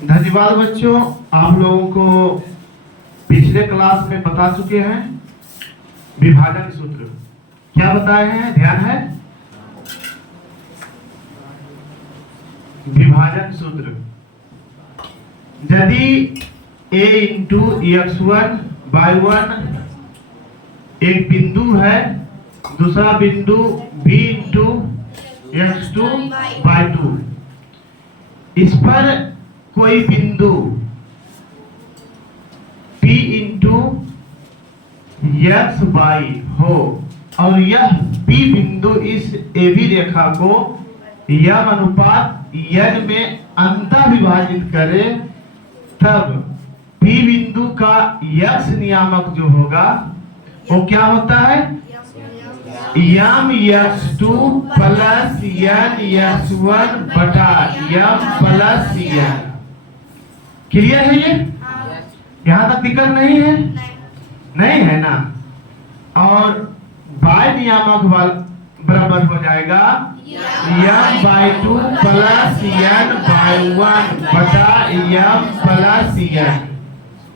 धन्यवाद बच्चों, आप लोगों को पिछले क्लास में बता चुके हैं विभाजन सूत्र। क्या बताए हैं, ध्यान है? विभाजन सूत्र यदि a इंटू x1 y1 एक बिंदु है, दूसरा बिंदु b इंटू x2 y2, इस पर कोई बिंदु p इंटू एक्स वाई हो और यह p बिंदु इस AB रेखा को यम अनुपात यन में अंतः विभाजित करे, तब p बिंदु का x नियामक जो होगा वो क्या होता है? यम x2 प्लस यन x1 बटा यम प्लस यन। क्लियर है ये? यहाँ तक दिक्कत नहीं है? नहीं है ना? और y नियामक बराबर हो जाएगा यम बाई 2 प्लस यन बाई 1 बटा यम प्लस यन।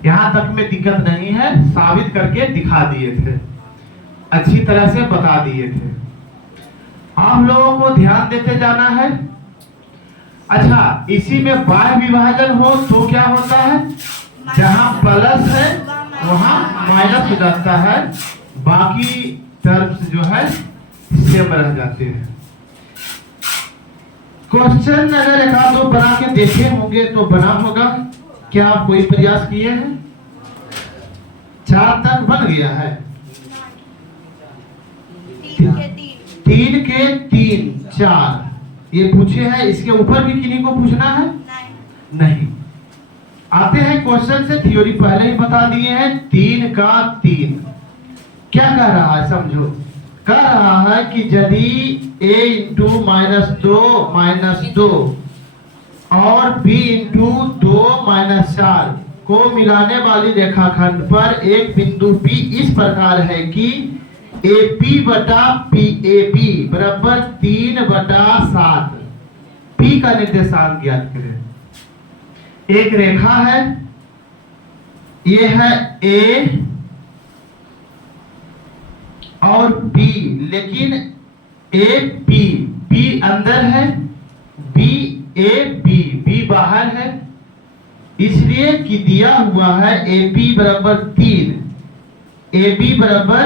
यहाँ तक में दिक्कत नहीं है, साबित करके दिखा दिए थे, अच्छी तरह से बता दिए थे। आप लोगों को ध्यान देते जाना है। अच्छा, इसी में बाह्य विभाजन हो तो क्या होता है? जहां प्लस है वहां माइनस हो जाता है, बाकी टर्म्स जो है सेम रह जाते हैं। क्वेश्चन अगर एक आध दो बना के देखे होंगे तो बना होगा। क्या आप कोई प्रयास किए हैं? 4 तक बन गया है? 3 के 3 4 ये पूछे हैं। इसके ऊपर भी किन्हीं को पूछना है? नहीं। आते हैं क्वेश्चन से। थ्योरी पहले ही बता दिए हैं। 3 का 3 क्या कह रहा है समझो। कह रहा है कि यदि a इंटू -2 और b इंटू 2 - 4 को मिलाने वाली रेखाखंड पर एक बिंदु P इस प्रकार है कि AP बटा PAB बराबर 3/7। P का निर्देशांक ज्ञात करें। एक रेखा है, ये है A और B, लेकिन B अंदर है, B बाहर है, इसलिए कि दिया हुआ है AP बराबर 3, AB बराबर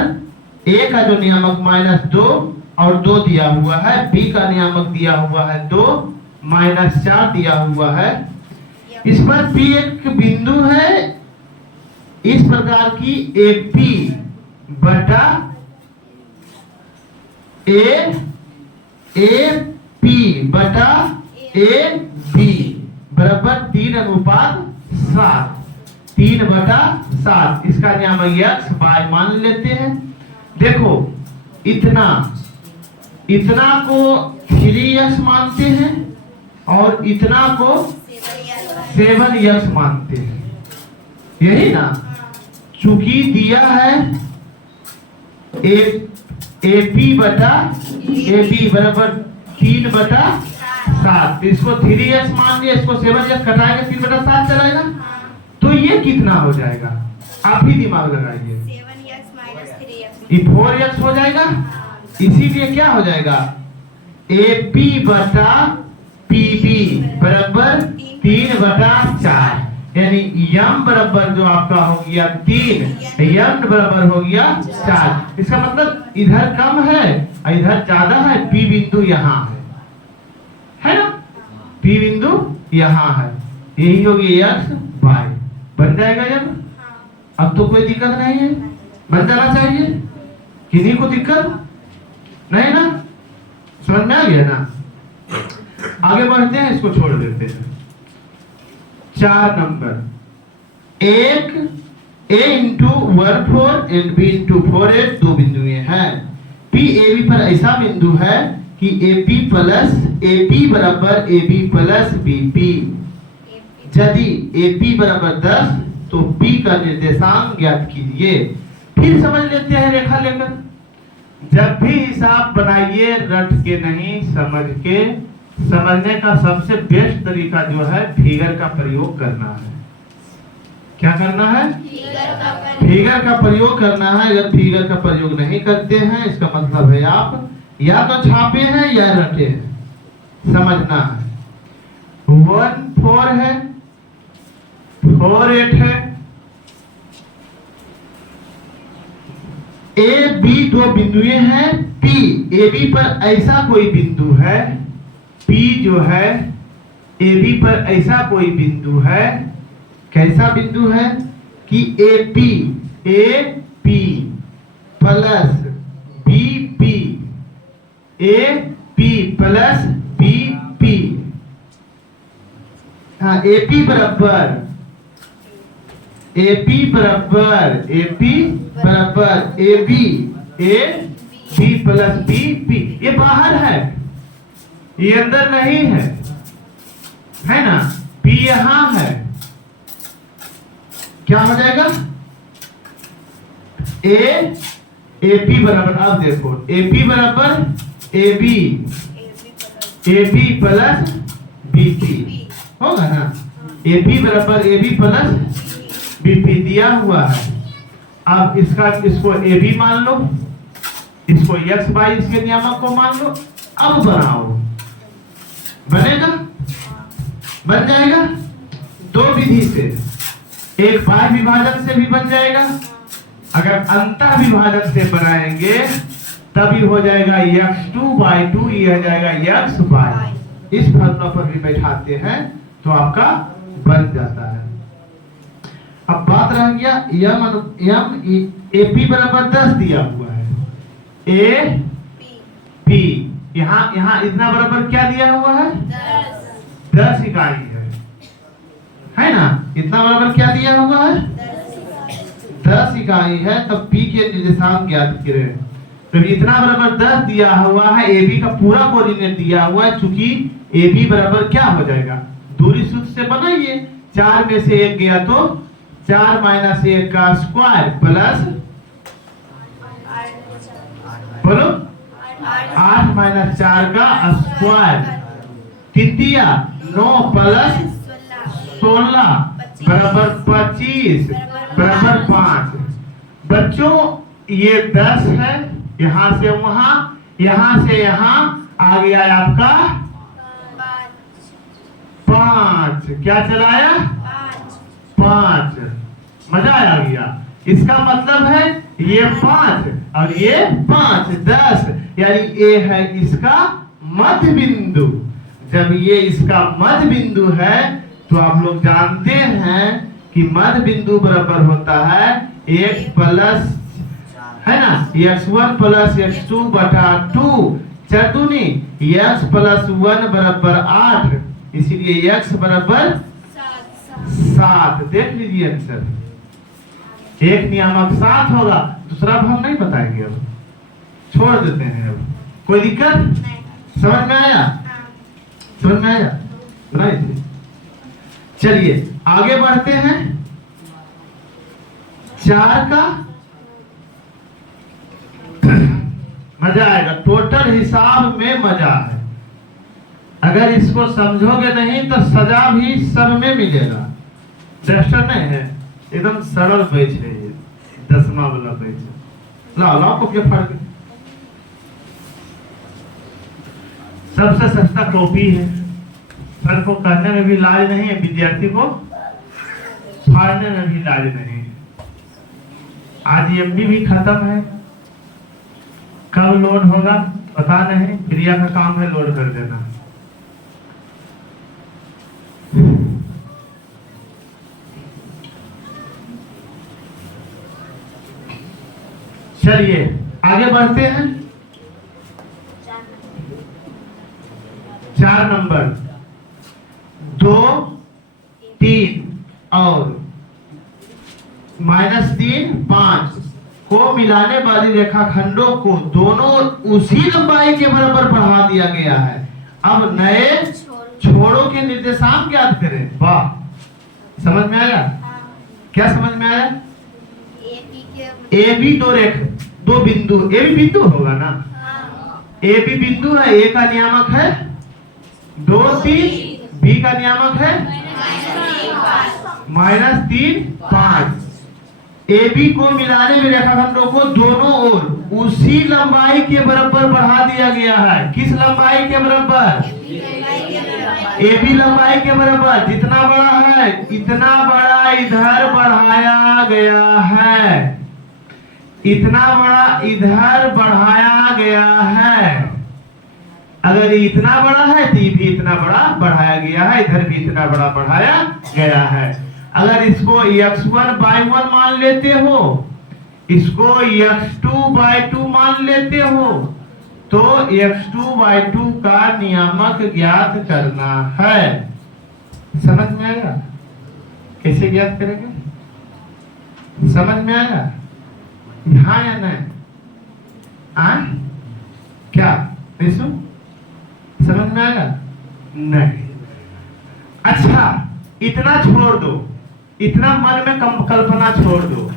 A का जो नियामक -2 और 2 दिया हुआ है, B का नियामक दिया हुआ है 2 -4 दिया हुआ है। इस पर P एक बिंदु है इस प्रकार की AP बटा AP बटा AB बराबर 3/7। 3/7 इसका नियामक x y मान लेते हैं। देखो, इतना को 3x मानते हैं और इतना को 7x मानते हैं, यही ना? चूंकि दिया है AP बटा AB बराबर 3/7, इसको 3x मान लिया, इसको 7x घटाएंगे 3/7 चलाएगा, तो ये कितना हो जाएगा? आप ही दिमाग लगाइए। 7x - 3x 4x हो जाएगा। इसीलिए क्या हो जाएगा? AP बटा PB बराबर 3/4, यानी यम बराबर जो आपका हो गया 3, यम बराबर हो गया 4। इसका मतलब इधर कम है और इधर ज्यादा है। P बिंदु यहाँ है ना? P बिंदु यहाँ है, यही होगी x y। बन जाएगा जब? अब तो कोई दिक्कत नहीं है, बन जाना चाहिए। किन्हीं को दिक्कत नहीं ना? समझ में आ गया ना? आगे बढ़ते हैं, इसको छोड़ देते हैं। 4 नंबर, एक A into 1/4 and B into 4/8 दो बिंदुएं हैं। P AB पर ऐसा बिंदु है कि AP बराबर AB प्लस BP। यदि AP बराबर 10 तो P का निर्देशांक ज्ञात कीजिए। फिर समझ लेते हैं रेखा लेकर। जब भी हिसाब बनाइए रट के नहीं, समझ के समझने का सबसे बेस्ट तरीका जो है फिगर का प्रयोग करना है। क्या करना है? फिगर का प्रयोग करना है। अगर फिगर का प्रयोग नहीं करते हैं इसका मतलब है आप या तो छापे हैं या रटे हैं। समझना है 1 4 है, 4 8 है, ए बी दो बिंदुएं हैं, पी ए बी पर ऐसा कोई बिंदु है, पी जो है ए बी पर ऐसा कोई बिंदु है। कैसा बिंदु है कि A P plus B P, A P plus B P. हाँ ए पी बराबर A B plus B P. ये बाहर है, ये अंदर नहीं है ना। पी यहां है, क्या हो जाएगा? ए पी बराबर, अब देखो ए पी बराबर A B plus B P होगा ना। ए पी बराबर A B plus B P दिया हुआ है। अब इसको ए बी मान लो, इसको एक्स बाई इसके नियामक को मान लो। अब बनाओ, बनेगा? बन जाएगा दो विधि से। एक बाह्य विभाजन से भी बन जाएगा, अगर अंतः विभाजन से बनाएंगे तभी हो जाएगा x2/2, ये हो जाएगा x बाई। इस फॉर्मूला पर भी बैठाते हैं तो आपका बन जाता है। अब बात रह गया यम ए पी बराबर 10 दिया हुआ है, ए पी यहाँ इतना बराबर क्या दिया हुआ है? 10 इकाई है ना। इतना बराबर क्या दिया हुआ है? 10 इकाई है। तब P के निर्देशांक ज्ञात करें। तो इतना बराबर 10 दिया हुआ है, AB का पूरा कोऑर्डिनेट दिया हुआ है। चूंकि AB बराबर क्या हो जाएगा? दूरी सूत्र से बनाइए, 4 में से 1 गया तो 4 - 1 का स्क्वायर प्लस बोलो 8 - 4 का स्क्वायर, 3 दिया 9 प्लस 16 बराबर 25 बराबर 5। बच्चों ये 10 है, यहां से वहां, यहां से यहां आ गया आपका 5। क्या चलाया? 5। मजा आ गया। इसका मतलब है ये 5 और ये 5, 10, यानी ये है इसका मध्य बिंदु। जब ये इसका मध्य बिंदु है तो आप लोग जानते हैं कि मध्य बिंदु बराबर होता है 1 प्लस है ना x1 प्लस x2 बटा 2 चतुर्णी x प्लस 1 बराबर 8, इसीलिए x बराबर 7। देख लीजिए आंसर, एक नियामक 7 होगा, दूसरा हम नहीं बताएंगे, अब छोड़ देते हैं। अब कोई दिक्कत? समझ में आया? समझ में आया? नहीं? चलिए आगे बढ़ते हैं। 4 का मजा आएगा, टोटल हिसाब में मजा है। अगर इसको समझोगे नहीं तो सजा भी सब में मिलेगा। डस्टर नहीं है, एकदम सरल पेज है ये, 10वां वाला पेज। लाओ को क्या फर्क? सबसे सस्ता कॉपी है, सर को करने में भी लाज नहीं है, विद्यार्थी को फाड़ने में भी लाज नहीं है। आज एमबी भी खत्म है, कब लोड होगा पता नहीं। प्रिया का काम है लोड कर देना। चलिए आगे बढ़ते हैं। 4 नंबर 2 3 और -3 5 को मिलाने वाली रेखाखंडों को दोनों उसी लंबाई के बराबर बढ़ा दिया गया है। अब नए छोरों के निर्देशांक ज्ञात करें। वाह, समझ में आया? क्या समझ में आया? ए बी दो बिंदु, ए बी बिंदु होगा ना। ए बी बिंदु है, ए का नियामक है 2 3, बी का नियामक है -3 5। ए बी को मिलाने में रेखाखंडों को दोनों ओर उसी लंबाई के बराबर बढ़ा दिया गया है। किस लंबाई के बराबर? ए बी लंबाई के बराबर। जितना बड़ा है इतना बड़ा इधर बढ़ाया गया है, इतना बड़ा इधर बढ़ाया गया है। अगर ये इतना बड़ा है तो ये भी इतना बड़ा बढ़ाया गया है, इधर भी इतना बड़ा बढ़ाया गया है। अगर इसको x1/1 मान लेते हो, इसको x2/2 मान लेते हो, तो x2/2 का नियामक ज्ञात करना है। समझ में आया? कैसे ज्ञात करेंगे? समझ में आया? हाँ या नहीं? क्या निशु? समझ में आया? नहीं। अच्छा, इतना छोड़ दो, इतना मन में कल्पना छोड़ दो।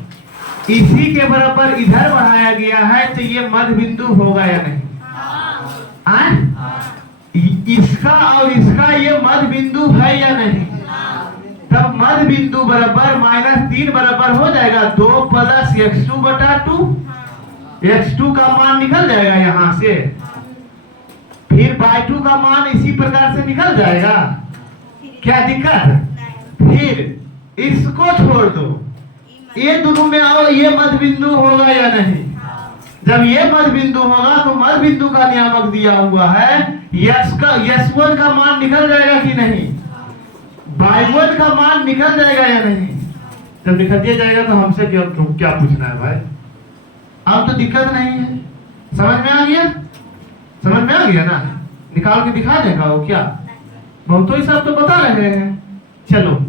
इसी के बराबर इधर बढ़ाया गया है तो ये मध्य बिंदु होगा या नहीं? इसका और इसका ये मध्य बिंदु है या नहीं? तब मध्य बिंदु बराबर -3 बराबर हो जाएगा 2 + x2/2। x2 का मान निकल जाएगा यहाँ से, फिर y2 का मान इसी प्रकार से निकल जाएगा। क्या दिक्कत? फिर इसको छोड़ दो, ये दोनों में आओ, ये मध्य बिंदु होगा या नहीं? जब ये मध्य बिंदु होगा तो मध्य बिंदु का नियामक दिया हुआ है, x1 का मान निकल जाएगा कि नहीं? y1 का मान निकल जाएगा या नहीं? जब निकल दिया जाएगा तो हमसे क्या पूछना है भाई? अब तो दिक्कत नहीं है। समझ में आ गया? समझ में आ गया ना? निकाल के दिखा देगा वो क्या? बहुत ही सब तो बता रहे हैं। चलो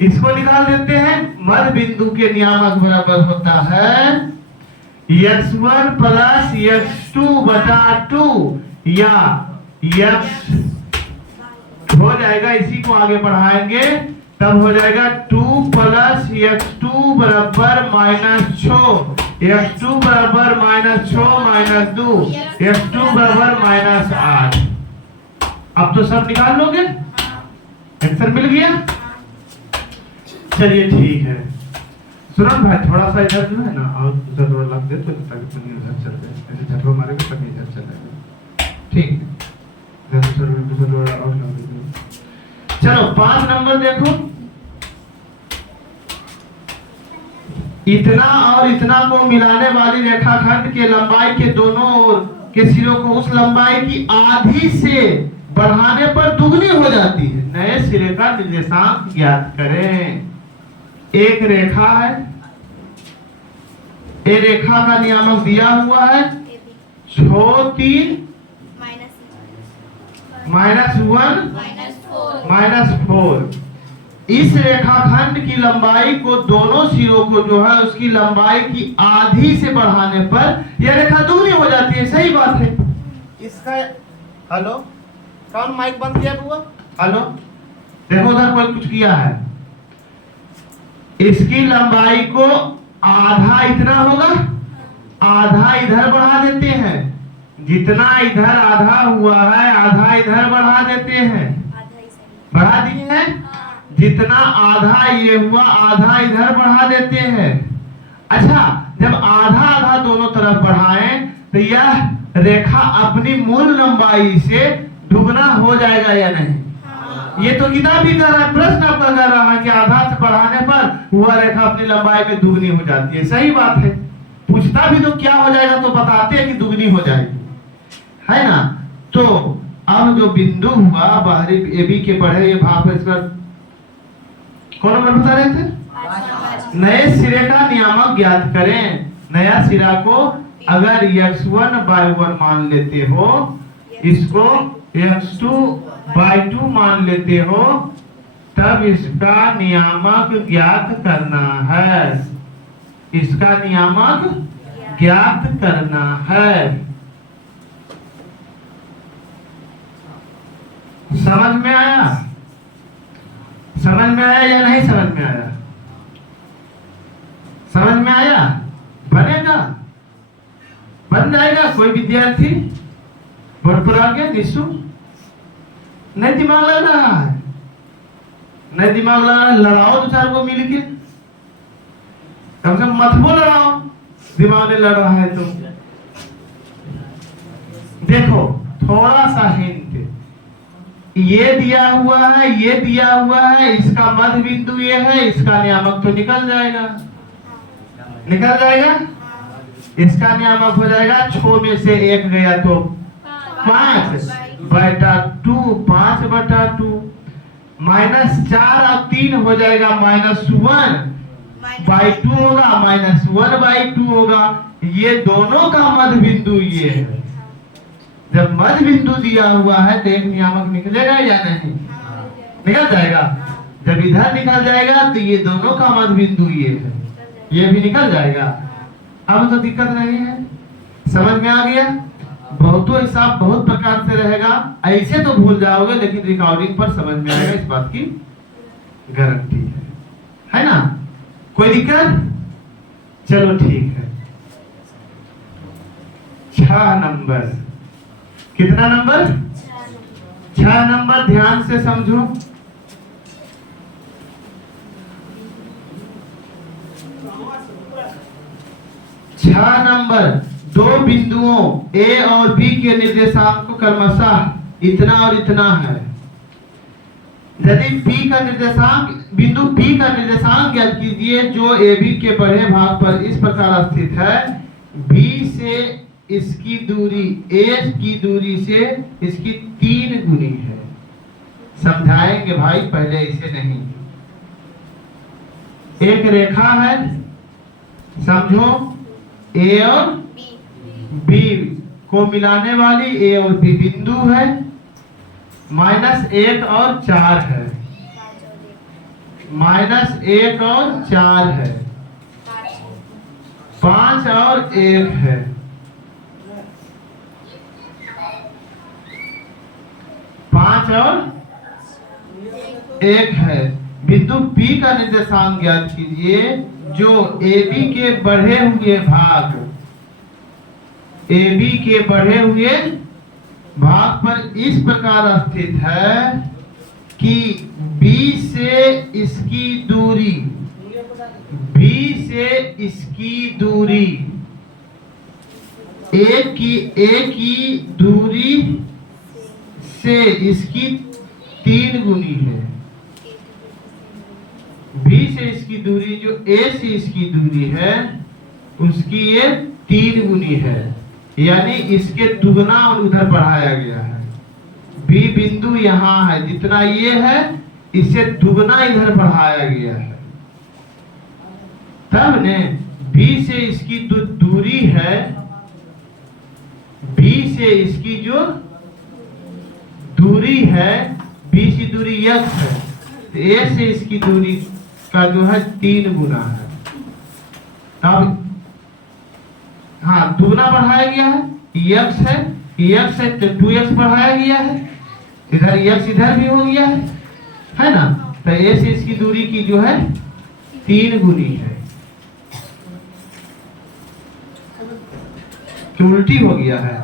इसको निकाल देते हैं। मध्य बिंदु के नियामक बराबर होता है x1 + x2/2 या x हो जाएगा, इसी को आगे बढ़ाएंगे तब हो जाएगा 2 + x2 बराबर -6, x2 बराबर -6 - 2, x2 बराबर -8। अब तो सब निकाल लोगे, आंसर मिल गया। चलिए ठीक है। सुरन भाई थोड़ा सा इधर जो है ना और जरूर लग दे तो ताकि पन्नी इधर चल जाए, ऐसे झटका मारेगा पन्नी इधर चल जाएगा। ठीक है, जरूर और लग दे। चलो 5 नंबर देखो। इतना और इतना को मिलाने वाली रेखाखंड के लंबाई के दोनों ओर के सिरों को उस लंबाई की आधी से बढ़ाने पर दुगनी हो जाती है। नए सिरे का निर्देशांक ज्ञात करें। एक रेखा है, ये रेखा का नियामक दिया हुआ है 6 3 -1 -4। इस रेखाखंड की लंबाई को दोनों सिरों को जो है उसकी लंबाई की आधी से बढ़ाने पर यह रेखा दुगनी हो जाती है। सही बात है। इसका हेलो, कौन माइक बंद किया हुआ? हेलो, देखो उधर कोई कुछ किया है। इसकी लंबाई को आधा इतना होगा, आधा इधर बढ़ा देते हैं। जितना इधर आधा हुआ है आधा इधर बढ़ा देते हैं, बढ़ा दिए हैं। जितना आधा ये हुआ आधा इधर बढ़ा देते हैं। अच्छा, जब आधा आधा दोनों तरफ बढ़ाएं तो यह रेखा अपनी मूल लंबाई से दुगना हो जाएगा या नहीं? ये तो किताब भी कर रहा है, प्रश्न आपका कर रहा है कि आधा से बढ़ाने पर वह रेखा अपनी लंबाई में दुगनी हो जाती है। सही बात है। पूछता भी तो क्या हो जाएगा तो बताते हैं कि दुगनी हो जाएगी, है ना? तो अब जो बिंदु हुआ बाहरी एबी के बढ़े ये भाग पर, इसका कौन नंबर बता रहे थे? नए सिरे का नियामक ज्ञात करें। नया सिरा को अगर x1/1 मान लेते हो, इसको x2/2 मान लेते हो, तब इसका नियामक ज्ञात करना है। इसका नियामक ज्ञात करना है। समझ में आया? समझ में आया या नहीं समझ में आया? समझ में आया? बनेगा, बन जाएगा। कोई विद्यार्थी बोल पर आ गया? निशु नहीं दिमाग लग रहा है, नहीं दिमाग लग रहा है, लड़ाओ दो चार को मिल के, कम से कम मथबो लड़ाओ, दिमाग नहीं लड़ रहा है तो। देखो थोड़ा सा हिंट, ये दिया हुआ है, ये दिया हुआ है, इसका मध्य बिंदु ये है, इसका नियामक तो निकल जाएगा, निकल जाएगा, इसका नियामक हो जाएगा 6 में से 1 गया तो 5/2, 5/2 -4 और 3 हो जाएगा -1/2 होगा, -1/2 होगा। ये दोनों का मध्य बिंदु ये है। जब मध्य बिंदु दिया हुआ है तो एक नियामक निकलेगा या नहीं? निकल जाएगा। जब इधर निकल जाएगा तो ये दोनों का मध्य बिंदु ये है, ये भी निकल जाएगा। अब तो दिक्कत नहीं है, समझ में आ गया। बहुतों हिसाब बहुत प्रकार से रहेगा, ऐसे तो भूल जाओगे लेकिन रिकॉर्डिंग पर समझ में आएगा, इस बात की गारंटी है ना? कोई दिक्कत? चलो ठीक है। 6 नंबर, कितना नंबर? 6 नंबर, ध्यान से समझो। छह नंबर, दो बिंदुओं ए और बी के निर्देशांक को क्रमशः इतना और इतना है। यदि P का निर्देशांक, बिंदु P का निर्देशांक ज्ञात कीजिए जो AB के बढ़े भाग पर इस प्रकार स्थित है। B से इसकी दूरी A की दूरी से इसकी 3 गुनी है। समझाएंगे भाई, पहले इसे नहीं। एक रेखा है, समझो, A और B को मिलाने वाली A और B बिंदु है, -1 और 4 है, -1 और 4 है, 5 और 1 है, 5 और 1 है। बिंदु P का निर्देशांक ज्ञात कीजिए जो AB के बढ़े हुए भाग, AB के बढ़े हुए भाग पर इस प्रकार स्थित है कि B से इसकी दूरी, B से इसकी दूरी A की दूरी से इसकी 3 गुनी है। B से इसकी दूरी जो A से इसकी दूरी है उसकी ये 3 गुनी है, यानी इसके दुगना और उधर बढ़ाया गया है। B बिंदु यहाँ है, जितना ये है इससे दुगना इधर बढ़ाया गया है। तब ने B से इसकी दूरी है, B से इसकी जो दूरी है, B की दूरी x है, तो A से इसकी दूरी का जो है 3 गुना है। अब हाँ, दुगना बढ़ाया गया है, x है तो 2x बढ़ाया गया है, इधर x इधर भी हो गया है ना? तो A से इसकी दूरी की जो है 3 गुनी है, कि उल्टी हो गया है।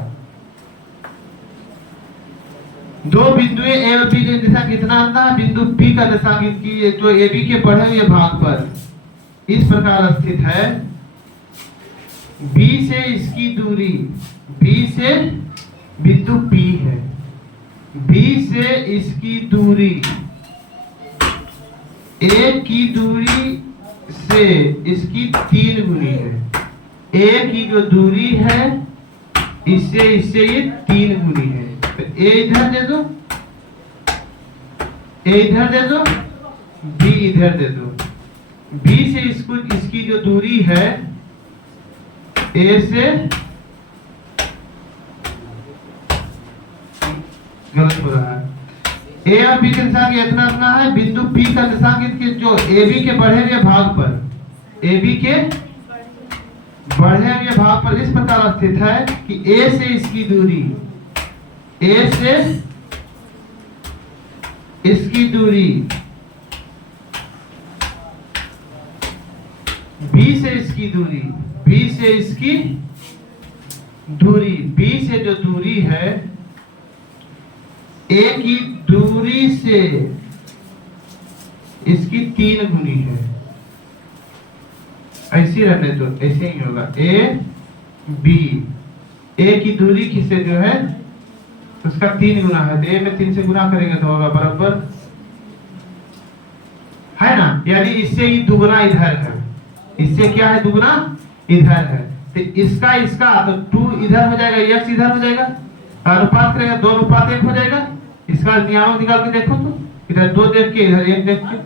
दो बिंदु A और B के दिशा कितना आता है? बिंदु P का दिशा की जो AB के बढ़े हुए भाग पर इस प्रकार स्थित है। B से इसकी दूरी, B से बिंदु P है, B से इसकी दूरी A की दूरी से इसकी 3 गुनी है। A की जो दूरी है इससे ये 3 गुनी है। तो A इधर दे दो, A इधर दे दो, B इधर दे दो। B से इसकी जो दूरी है A से, गलत हो रहा है, A और B के दिशा इतना है। बिंदु P का दिशा जो AB के बढ़े हुए भाग पर, AB के बढ़े हुए भाग पर इस प्रकार स्थित है कि A से इसकी दूरी, A से इसकी दूरी, B से इसकी दूरी, B से इसकी दूरी, B से जो दूरी है A की दूरी से इसकी 3 गुनी है, ऐसी रहने दो, ऐसे ही होगा। ए बी, ए की दूरी किससे जो है उसका 3 गुना है, तो ए में 3 से गुना करेंगे तो होगा बराबर, है ना। यानी इससे ही दुगना इधर है, इससे क्या है दुगना इधर है, तो इसका इसका तो 2 इधर हो जाएगा, x इधर हो जाएगा, अनुपात करेगा 2 अनुपात 1 हो जाएगा। इसका नियामक निकाल के देखो तो, इधर 2 देख के इधर 1 देख के,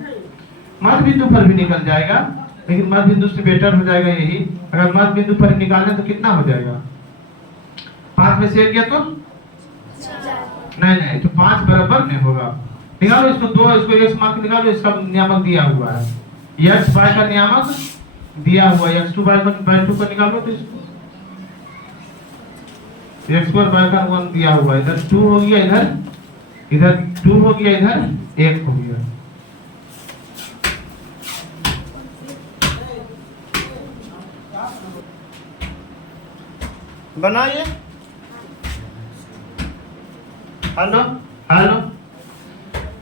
मध्य बिंदु पर भी निकल जाएगा, लेकिन मध्य बिंदु से बेटर हो जाएगा यही। अगर मध्य बिंदु पर निकालें तो कितना हो जाएगा, 5 में से 1 गया तो नहीं, तो 5 बराबर नहीं होगा। निकालो इसको 2, इसको x मार्क निकालो, इसका नियामक दिया हुआ है, x y का नियामक दिया हुआ है, x2 y2 को निकालो तो इसको x2 y का 1 दिया हुआ है, इधर 2 हो गया, इधर 2 हो गया, इधर 1 हो गया। बनाइए, हेलो हेलो,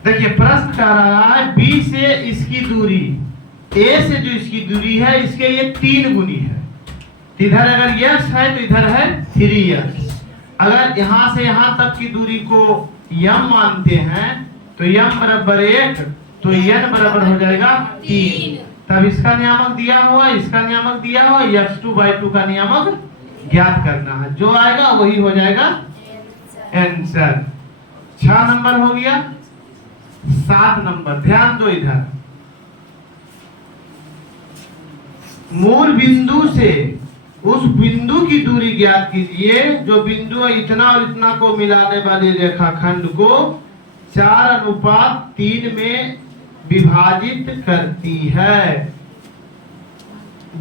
देखिए प्रश्न कह रहा है B से इसकी दूरी, A से जो इसकी दूरी है इसके ये 3 गुनी है, इधर अगर x है तो इधर है 3x। अगर यहां से यहां तक की दूरी को m मानते हैं तो m बराबर 1, तो n बराबर हो जाएगा 3। तब इसका नियामक दिया हुआ, इसका नियामक दिया हुआ, x2 y2 का नियामक ज्ञात करना है, जो आएगा वही हो जाएगा आंसर। 6 नंबर हो गया। 7 नंबर ध्यान दो, इधर मूल बिंदु से उस बिंदु की दूरी ज्ञात कीजिए जो बिंदु इतना और इतना को मिलाने वाले रेखाखंड को 4:3 में विभाजित करती है।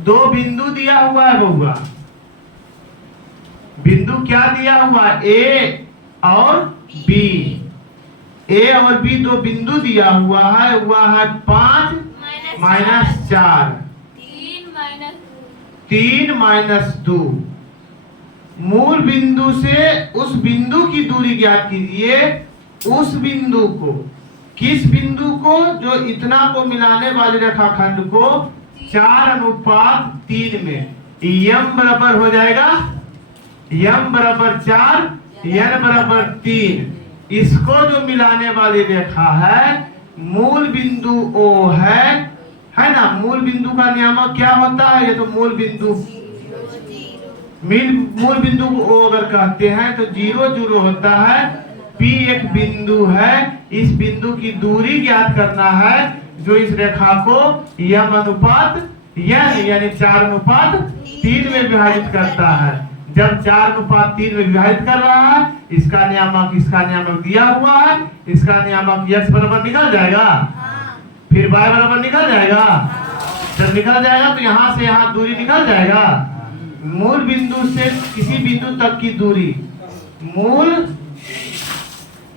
2 बिंदु दिया हुआ है बउआ, बिंदु क्या दिया हुआ है, ए और बी, ए और बी 2 बिंदु दिया हुआ है, हुआ है 5 - 4, 3 - 2। मूल बिंदु से उस बिंदु की दूरी ज्ञात कीजिए, उस बिंदु को, किस बिंदु को, जो इतना को मिलाने वाले रेखाखंड को 4:3 में, m बराबर हो जाएगा m बराबर 4, n बराबर 3। इसको जो मिलाने वाली रेखा है मूल बिंदु O है ना। मूल बिंदु का नियामक क्या होता है, ये तो मूल बिंदु, मूल बिंदु को O अगर कहते हैं तो 0 0 होता है। P एक बिंदु है, इस बिंदु की दूरी ज्ञात करना है जो इस रेखा को m अनुपात n यानी 4:3 में विभाजित करता है। जब 4:3 में विभाजित कर रहा है, इसका नियामक दिया हुआ है, इसका नियामक x बराबर निकल जाएगा, फिर y बराबर निकल जाएगा। जब निकल जाएगा तो यहाँ से यहाँ दूरी निकल जाएगा। मूल बिंदु से किसी बिंदु तक की दूरी, मूल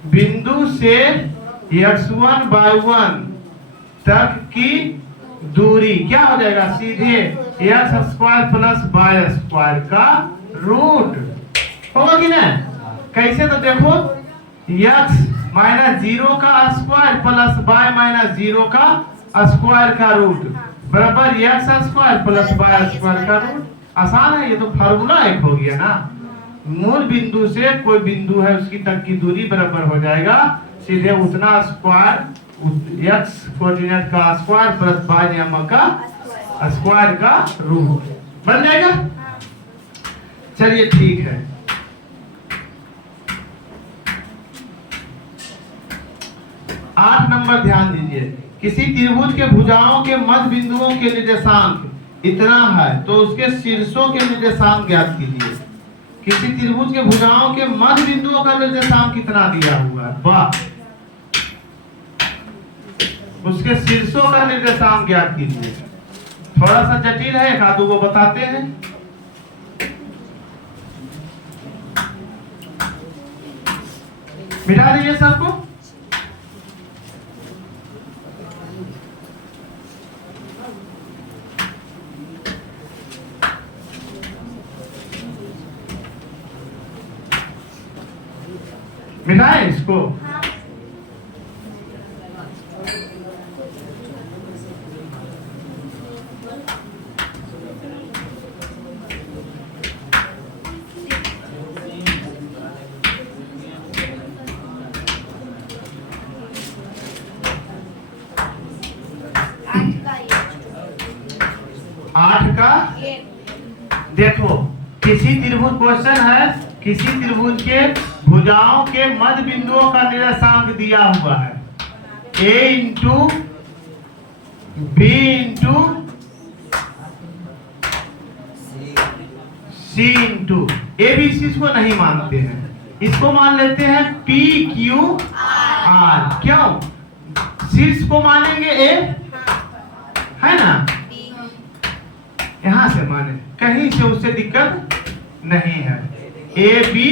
बिंदु से x1 y1 तक की दूरी क्या हो जाएगा, सीधे x² + y² का रूट होगा कि नहीं। कैसे, तो देखो x - 0 का स्क्वायर प्लस y - 0 का स्क्वायर का रूट बराबर x² + y² का रूट। आसान है, ये तो फार्मूला एक हो गया ना। मूल बिंदु से कोई बिंदु है उसकी तक की दूरी बराबर हो जाएगा सीधे उतना स्क्वायर, x कोऑर्डिनेट का स्क्वायर प्लस y नियामक का स्क्वायर का रूट बन जाएगा। चलिए ठीक है। आठ नंबर ध्यान दीजिए, किसी त्रिभुज के भुजाओं के मध्य बिंदुओं के निर्देशांक इतना है तो उसके शीर्षों के निर्देशांक ज्ञात कीजिए। किसी त्रिभुज के भुजाओं के मध्य बिंदुओं का निर्देशांक कितना दिया हुआ है, वाह, उसके शीर्षों का निर्देशांक ज्ञात कीजिए। थोड़ा सा जटिल है, एक आधु को बताते हैं। मिटा दीजिए सबको। मिटाए इसको। का देखो किसी त्रिभुज क्वेश्चन है, किसी त्रिभुज के भुजाओं के मध्य बिंदुओं का निर्देशांक दिया हुआ है a into b into c into A B C को नहीं मानते हैं, इसको मान लेते हैं p q r। क्यों? शीर्ष को मानेंगे a है ना, यहां से माने, कहीं से उससे दिक्कत नहीं है। ए बी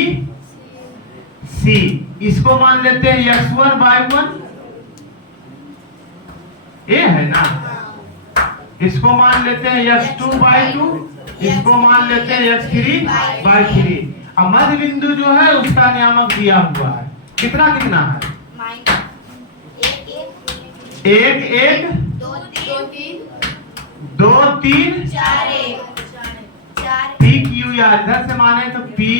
सी इसको मान लेते हैं x1/1 ए है ना, इसको मान लेते हैं x2/2, इसको मान लेते हैं x3/3। अब मध्य बिंदु जो है उसका नियामक दिया हुआ है, कितना कितना है? एक एक 2 3 पी क्यू या इधर से माने तो पी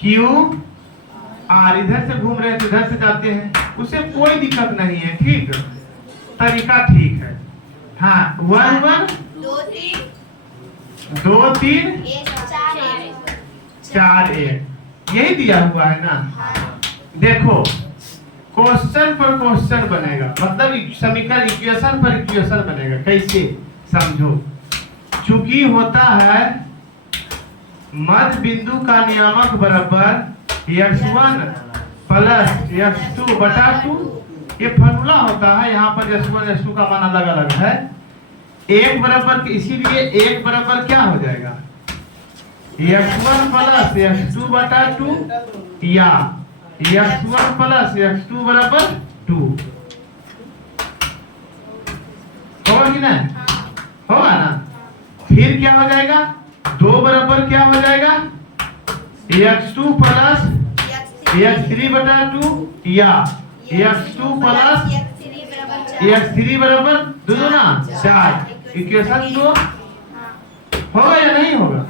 क्यू आर, इधर से घूम रहे हैं तो इधर से जाते हैं, उसे कोई दिक्कत नहीं है। ठीक, तरीका ठीक है। हाँ 1 1 2 3 4 1 यही दिया हुआ है ना। देखो क्वेश्चन पर क्वेश्चन बनेगा, मतलब समीकरण इक्वेशन पर इक्वेशन बनेगा। कैसे समझो, चूंकि होता है मध्य बिंदु का नियामक बराबर x1 प्लस x2/2, ये फॉर्मूला होता है। यहाँ पर x1 x2 का मान अलग अलग है। एक बराबर, इसीलिए एक बराबर क्या हो जाएगा, x1 प्लस x2/2 या x1 प्लस x2 बराबर 2 होगा कि नहीं? होगा ना। फिर क्या हो जाएगा, 2 बराबर क्या हो जाएगा, x2 प्लस x3/2 या x2 प्लस x3 बराबर 2 ना 4। इक्वेशन 2 होगा या नहीं होगा?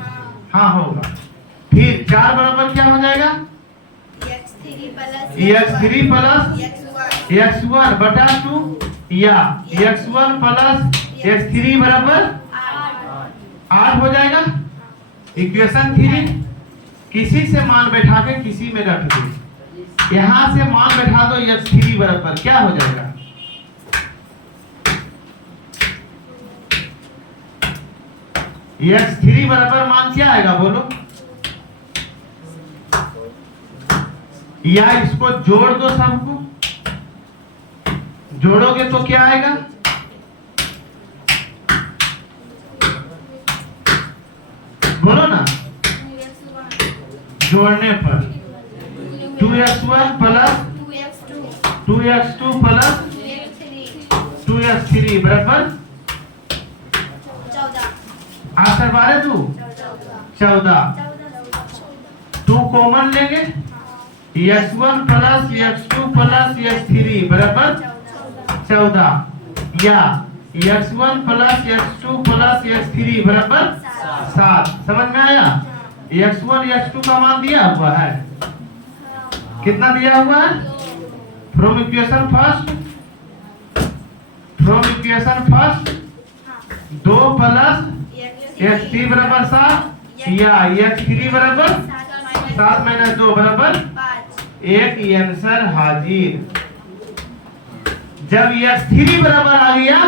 हाँ होगा। फिर 4 बराबर क्या हो जाएगा, x3 प्लस x1/2 या x1 प्लस x3 बराबर 8 हो जाएगा। इक्वेशन 3 किसी से मान बैठा के किसी में रख दो, यहां से मान बैठा दो, x3 बराबर क्या हो जाएगा, x3 बराबर मान क्या आएगा बोलो, या इसको जोड़ दो, सबको जोड़ोगे तो क्या आएगा, बोलो ना। जोड़ने पर 2x1 plus 2x2 plus 2x3 बराबर 14 2 कॉमन लेंगे, x1 plus x2 plus x3 बराबर 14 या x1 plus x2 plus x3 बराबर 7। समझ में आया? x1 x2 का मान दिया हुआ है, कितना दिया हुआ है, from equation first 2 plus x3 बराबर 7 या x3 बराबर 7 - 2 बराबर 1। आंसर हाजिर। जब x3 बराबर आ गया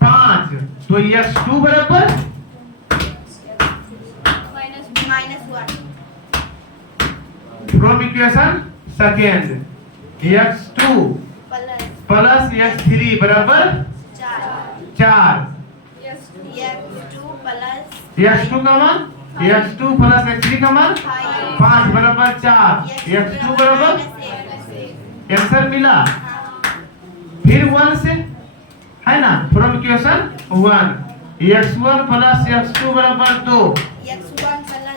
5 तो x2 बराबर from equation second x2 plus x3 बराबर 4। x2 का मान, x2 प्लस x3 का मान 5 बराबर 4, x2 बराबर, आंसर मिला। फिर 1 से है ना, from equation 1 x1 plus x2 बराबर 2,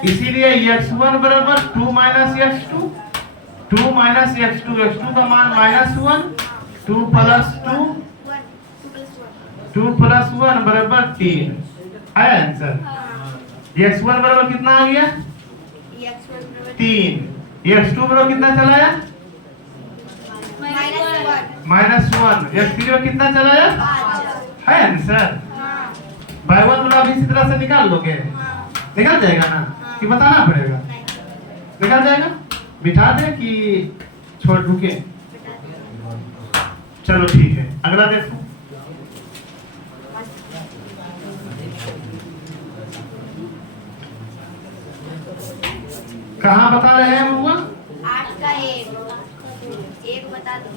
इसीलिए x1 बराबर 2 minus x2, 2 minus x2, x2 का मान -1, 2 प्लस 2 प्लस 1 बराबर 3 है आंसर। x1 बराबर कितना आ गया, 3। x2 बराबर कितना चलाया, -1। x3 में कितना चलाया है आंसर? बाय 1 वाला भी इसी तरह से निकाल लोगे? निकल जाएगा ना कि बताना पड़ेगा? निकल जाएगा। बिठा दे कि छोड़ रुके? चलो ठीक है, अगला देखो। कहाँ बता रहे हैं हम? 8 का 1 बता दो।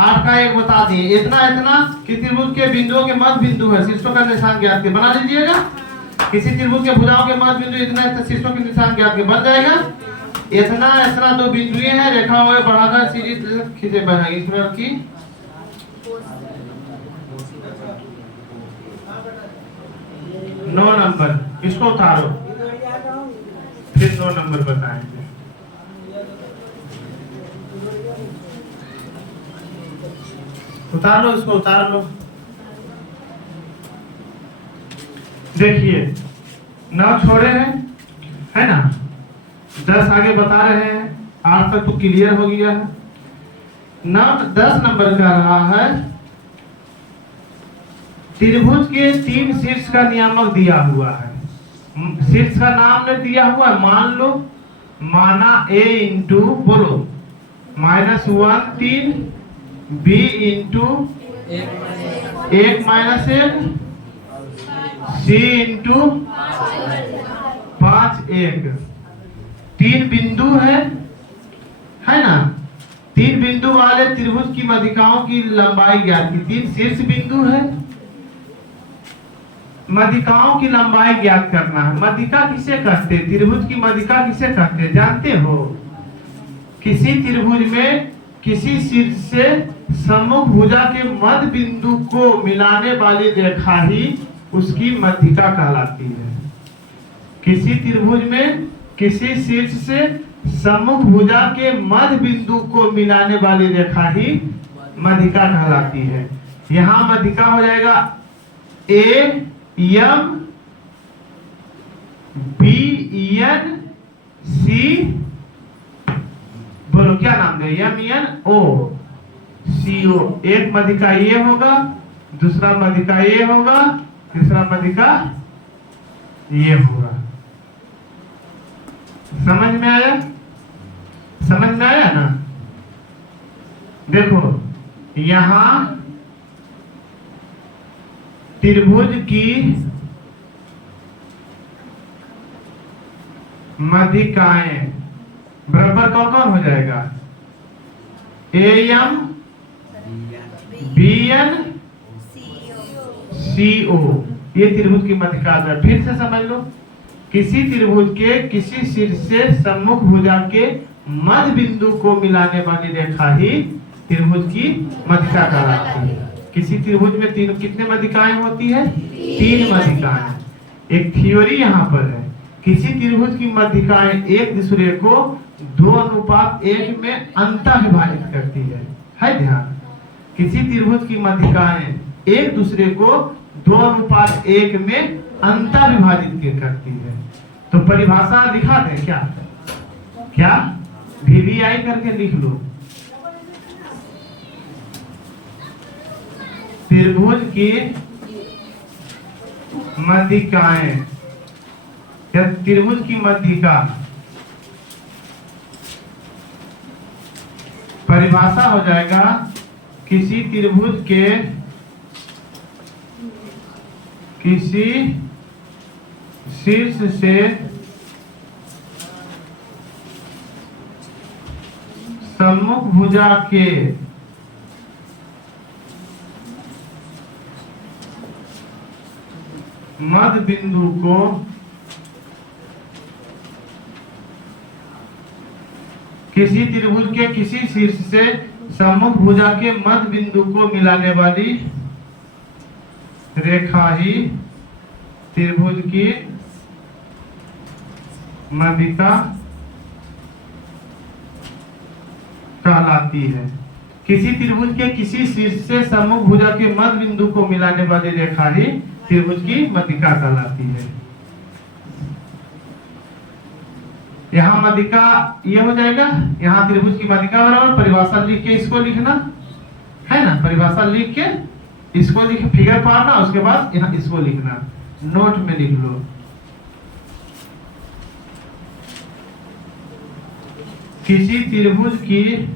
8 का 1 बता दिए। इतना इतना कि त्रिभुज के बिंदुओं के मध्य बिंदु है, शीर्षों का निशान ज्ञात के बना लीजिएगा। किसी त्रिभुज के भुजाओं के मध्य बिंदु इतना इतना शीर्षों के निशान ज्ञात के बन जाएगा। इतना इतना 2 बिंदुएं हैं, रेखाओं में बढ़ाकर सीरीज खींचे बनाएगी। इसमें की 9 नंबर, इसको उतारो फिर 9 नंबर बताएंगे। उतार लो इसको, उतार लो। देखिए 9 छोड़े हैं, है ना? 10 आगे बता रहे हैं। 8 तक तो क्लियर हो गया है। 10 नंबर का रहा है त्रिभुज के 3 शीर्ष का नियामक दिया हुआ है। शीर्ष का नाम ने दिया हुआ है, मान लो, माना a इंटू बोलो -1 3 b इंटू 1 - 1 c इंटू 5 1। 3 बिंदु है ना? 3 बिंदु वाले त्रिभुज की मध्यिकाओं की लंबाई ज्ञात की। 3 शीर्ष बिंदु है, मध्यिकाओं की लंबाई ज्ञात करना है। मध्यिका किसे कहते हैं? त्रिभुज की मध्यिका किसे कहते हैं जानते हो? किसी त्रिभुज में किसी शीर्ष से सम्मुख भुजा के मध्य बिंदु को मिलाने वाली रेखा ही उसकी मध्यिका कहलाती है। किसी त्रिभुज में किसी शीर्ष से सम्मुख भुजा के मध्य बिंदु को मिलाने वाली रेखा ही मध्यिका कहलाती है। यहाँ मध्यिका हो जाएगा A M B N C, बोलो क्या नाम दे? एम एन ओ सी ओ। एक मध्यिका ये होगा, दूसरा मध्यिका ये होगा, तीसरा मध्यिका ये होगा। समझ में आया? समझ में आया ना? देखो यहां त्रिभुज की मध्यिकाएं बराबर कौन कौन हो जाएगा? A M B N C O, ये त्रिभुज की मध्यिका है। फिर से समझ लो, किसी त्रिभुज के किसी शीर्ष से सम्मुख भुजा के मध्य बिंदु को मिलाने वाली रेखा ही त्रिभुज की मध्यिका कहलाती है। किसी त्रिभुज में कितने मध्यिकाएं होती है? 3 मध्यिकाएं। एक थ्योरी यहाँ पर है, किसी त्रिभुज की मध्यिकाएं एक दूसरे को 2:1 में अंतःविभाजित करती है ध्यान। किसी त्रिभुज की मध्यिकाएं एक दूसरे को 2:1 में अंतःविभाजित करती है। तो परिभाषा दिखा दें क्या? क्या VVI करके लिख लो। त्रिभुज की मध्यिकाएं या त्रिभुज की मध्यिका परिभाषा हो जाएगा किसी त्रिभुज के किसी शीर्ष से सम्मुख भुजा के मध्य बिंदु को किसी त्रिभुज के किसी शीर्ष से सम्मुख भुजा के मध्य बिंदु को मिलाने वाली रेखा ही त्रिभुज की मध्यिका कहलाती है। किसी त्रिभुज के किसी शीर्ष से सम्मुख भुजा के मध्य बिंदु को मिलाने वाली रेखा ही त्रिभुज की मध्यिका कहलाती है। यहाँ मध्यिका ये हो जाएगा, यहाँ त्रिभुज की मध्यिका बराबर परिभाषा लिख के इसको लिखना है ना। परिभाषा लिख के इसको लिख, फिगर पाना, उसके बाद यहाँ इसको लिखना, नोट में लिख लो। किसी त्रिभुज की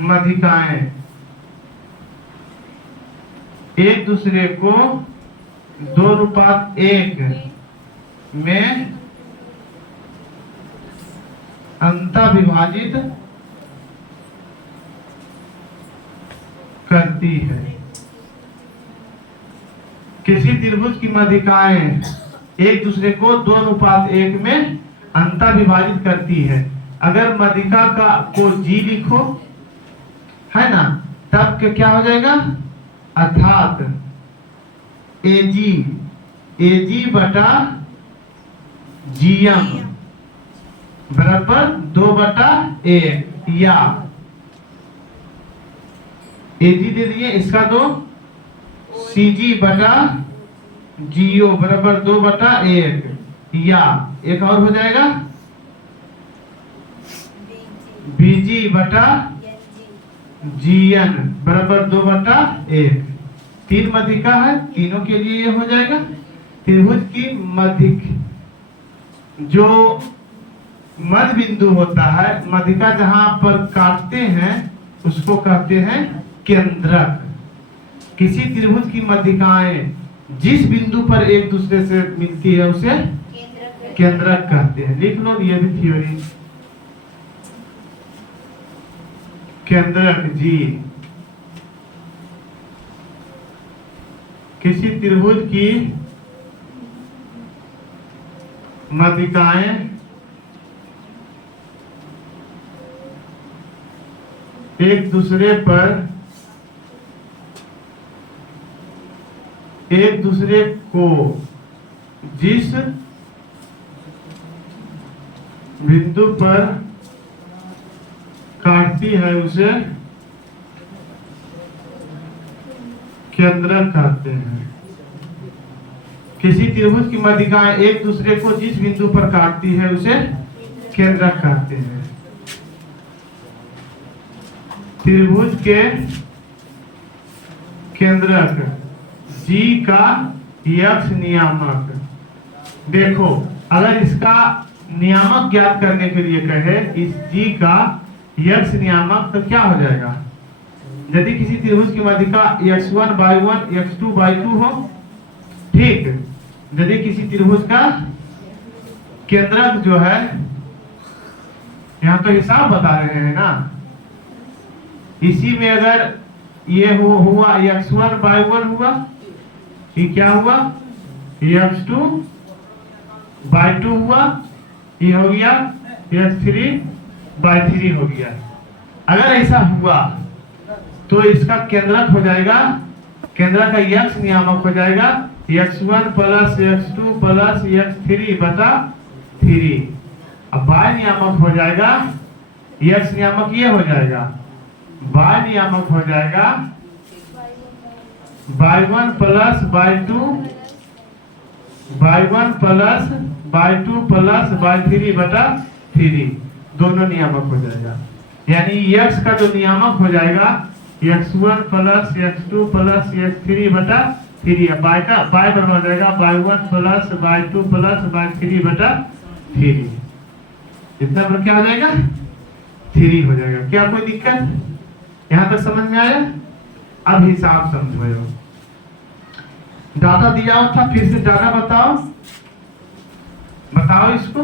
माध्यिकाएं एक दूसरे को 2:1 में अंतःविभाजित करती है। किसी त्रिभुज की माध्यिकाएं एक दूसरे को 2:1 में अंतःविभाजित करती है। अगर माध्यिका का को जी लिखो, है ना, तब क्या हो जाएगा, अर्थात एजी बटा जीएम बराबर 2/1, या एजी दे दिए, इसका 2, सीजी बटा जीओ बराबर 2/1, या एक और हो जाएगा बीजी बटा जीएन बराबर 2/1। 3 माध्यिका है, तीनों के लिए ये हो जाएगा। त्रिभुज की जो मध्य बिंदु होता है, माध्यिका जहां पर काटते हैं उसको कहते हैं केंद्रक। किसी त्रिभुज की माध्यिकाएं जिस बिंदु पर एक दूसरे से मिलती है उसे केंद्रक कहते हैं। लिख लो ये भी थ्योरी, केंद्रक जी। किसी त्रिभुज की माध्यिकाएं एक दूसरे को जिस बिंदु पर काटती है उसे केंद्रक कहते हैं। किसी त्रिभुज की माध्यिकाएं एक दूसरे को जिस बिंदु पर काटती है उसे केंद्रक कहते हैं। त्रिभुज के केंद्रक जी का यक्ष नियामक, देखो अगर इसका नियामक ज्ञात करने के लिए कहे इस जी का यक्ष नियामक, तो क्या हो जाएगा, यदि किसी त्रिभुज की माध्यिका x1/1 x2/2 हो, ठीक, यदि किसी त्रिभुज का केंद्रक जो है, यहाँ तो हिसाब बता रहे हैं ना, इसी में अगर ये हुआ x1/1 हुआ, ये क्या हुआ x2/2 हुआ, ये हो गया x3/3 हो गया। अगर ऐसा हुआ तो इसका केंद्रक हो जाएगा, केंद्रक का यक्ष नियामक हो जाएगा x1 + x2 + x3/3। अब y नियामक हो जाएगा, यक्ष नियामक ये हो जाएगा, y नियामक हो जाएगा y1 + y2 + y3/3, दोनों नियामक हो जाएगा। यानी यक्ष का जो नियामक हो जाएगा x1 + x2 + x3/3, y का y बराबर हो जाएगा y1 + y2 + y3/3। इतना पर क्या हो जाएगा, 3 हो जाएगा। क्या कोई दिक्कत, यहाँ तक समझ में आया? अब हिसाब समझो। डाटा दिया हुआ था, फिर से डाटा बताओ इसको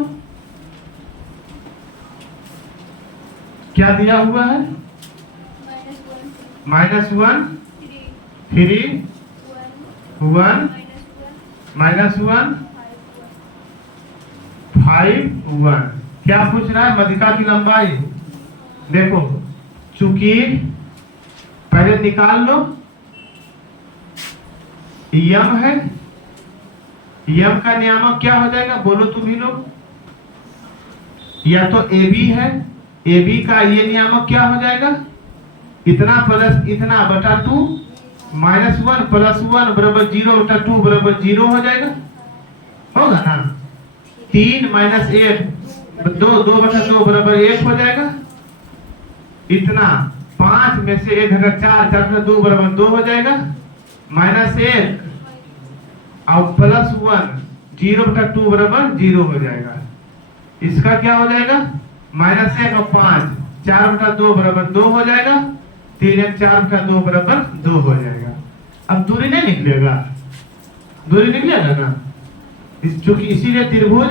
क्या दिया हुआ है, -1 3 1 -1 5 1। क्या पूछ रहा है, माध्यिका की लंबाई। देखो चूंकि पहले निकाल लो, यम है, यम का नियामक क्या हो जाएगा, बोलो तुम ही लोग, या तो AB है, AB का ये नियामक क्या हो जाएगा, इतना प्लस इतना बटा 2, -1 + 1 = 0 बटा 2 = 0 हो जाएगा, होगा ना। 3 - 1 2 2 बटा 2 = 1 हो जाएगा। इतना 5 में से 1 घटा 4, 4 में 2 बराबर 2 हो जाएगा, -1 और +1, 0/2 बराबर 0 हो जाएगा। इसका क्या हो जाएगा, -1 और 5, 4/2 बराबर 2 हो जाएगा, 3 1 4/2 बराबर 2 हो जाएगा। अब दूरी नहीं निकलेगा, दूरी निकलेगा ना, चूंकि इसीलिए त्रिभुज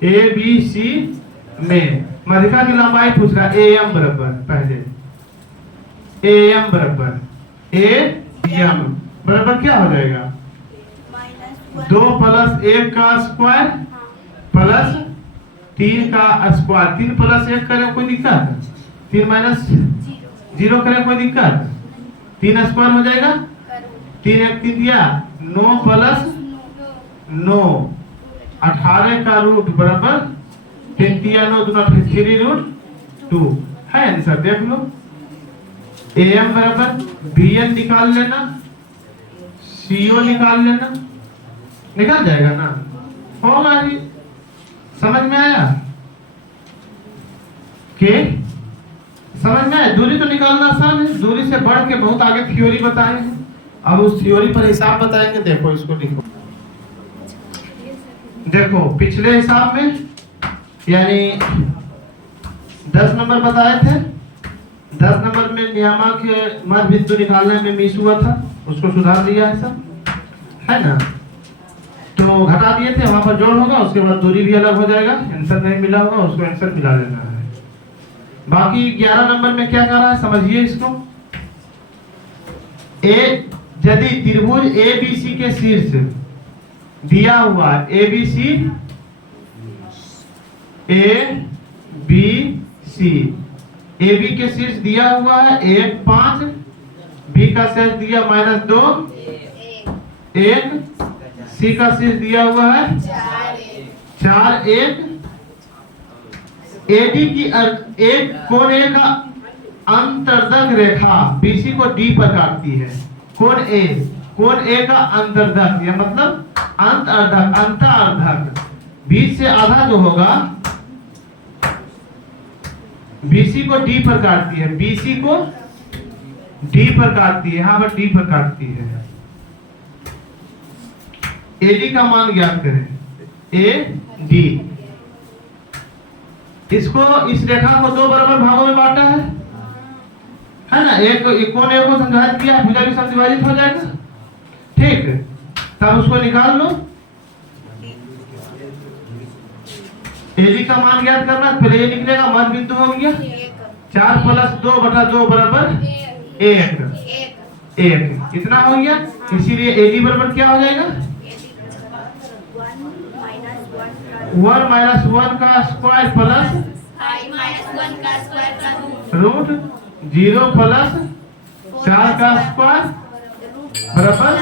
ABC में मध्यिका की लंबाई पूछ रहा है, AM बराबर, पहले AM बराबर AM बराबर क्या हो जाएगा, -1 2 + 1 का स्क्वायर प्लस 3 का स्क्वायर, 3 + 1 करें कोई दिक्कत, 3 - 0 करें कोई दिक्कत, 3 स्क्वायर हो जाएगा, 3 1 3 दिया, 9 + 9, 18 का रूट बराबर 3 3 9 2 3√2 है आंसर। देख लो, AM बराबर BN निकाल लेना, CO निकाल लेना, निकल जाएगा ना, होगा ही। समझ में आया के, समझ में आया। दूरी तो निकालना आसान है, दूरी से बढ़ के बहुत आगे थ्योरी बताए हैं, अब उस थ्योरी पर हिसाब बताएंगे। देखो इसको लिखो, देखो पिछले हिसाब में यानी 10 नंबर बताए थे, 10 नंबर में नियामक मध्य बिंदु निकालने में मिस हुआ था, उसको सुधार दिया है सब, है ना, तो घटा दिए थे, वहां पर जोड़ होगा, उसके बाद दूरी भी अलग हो जाएगा, आंसर नहीं मिला होगा उसको आंसर मिला लेना है। बाकी 11 नंबर में क्या कर रहा है समझिए इसको। यदि त्रिभुज ABC के शीर्ष दिया हुआ है, ABC AB के शीर्ष दिया हुआ है 1 5, B का शीर्ष दिया -2 1, C का शीर्ष दिया हुआ है 4 1, AD की एक कोण A का अंतर्दक रेखा BC को D पर काटती है। कोण A का अंतर्दक, या मतलब अंतर्दक बीच से आधा जो होगा BC को D पर काटती है, BC को D पर काटती है, यहाँ पर D पर काटती है। AD का मान ज्ञात करें, AD, इसको इस रेखा को 2 बराबर भागों में बांटा है ना, एक कोण A को संधारित किया, भुजा भी समविभाजित हो जाएगा, ठीक, तब उसको निकाल लो। AD का मान ज्ञात करना, पहले ये निकलेगा, मध्य बिंदु हो गया 4 + 2/2 बराबर 1, इतना हो गया, इसीलिए AD बराबर क्या हो जाएगा, 1 - 1 का स्क्वायर प्लस रूट 0 + 4 का स्क्वायर बराबर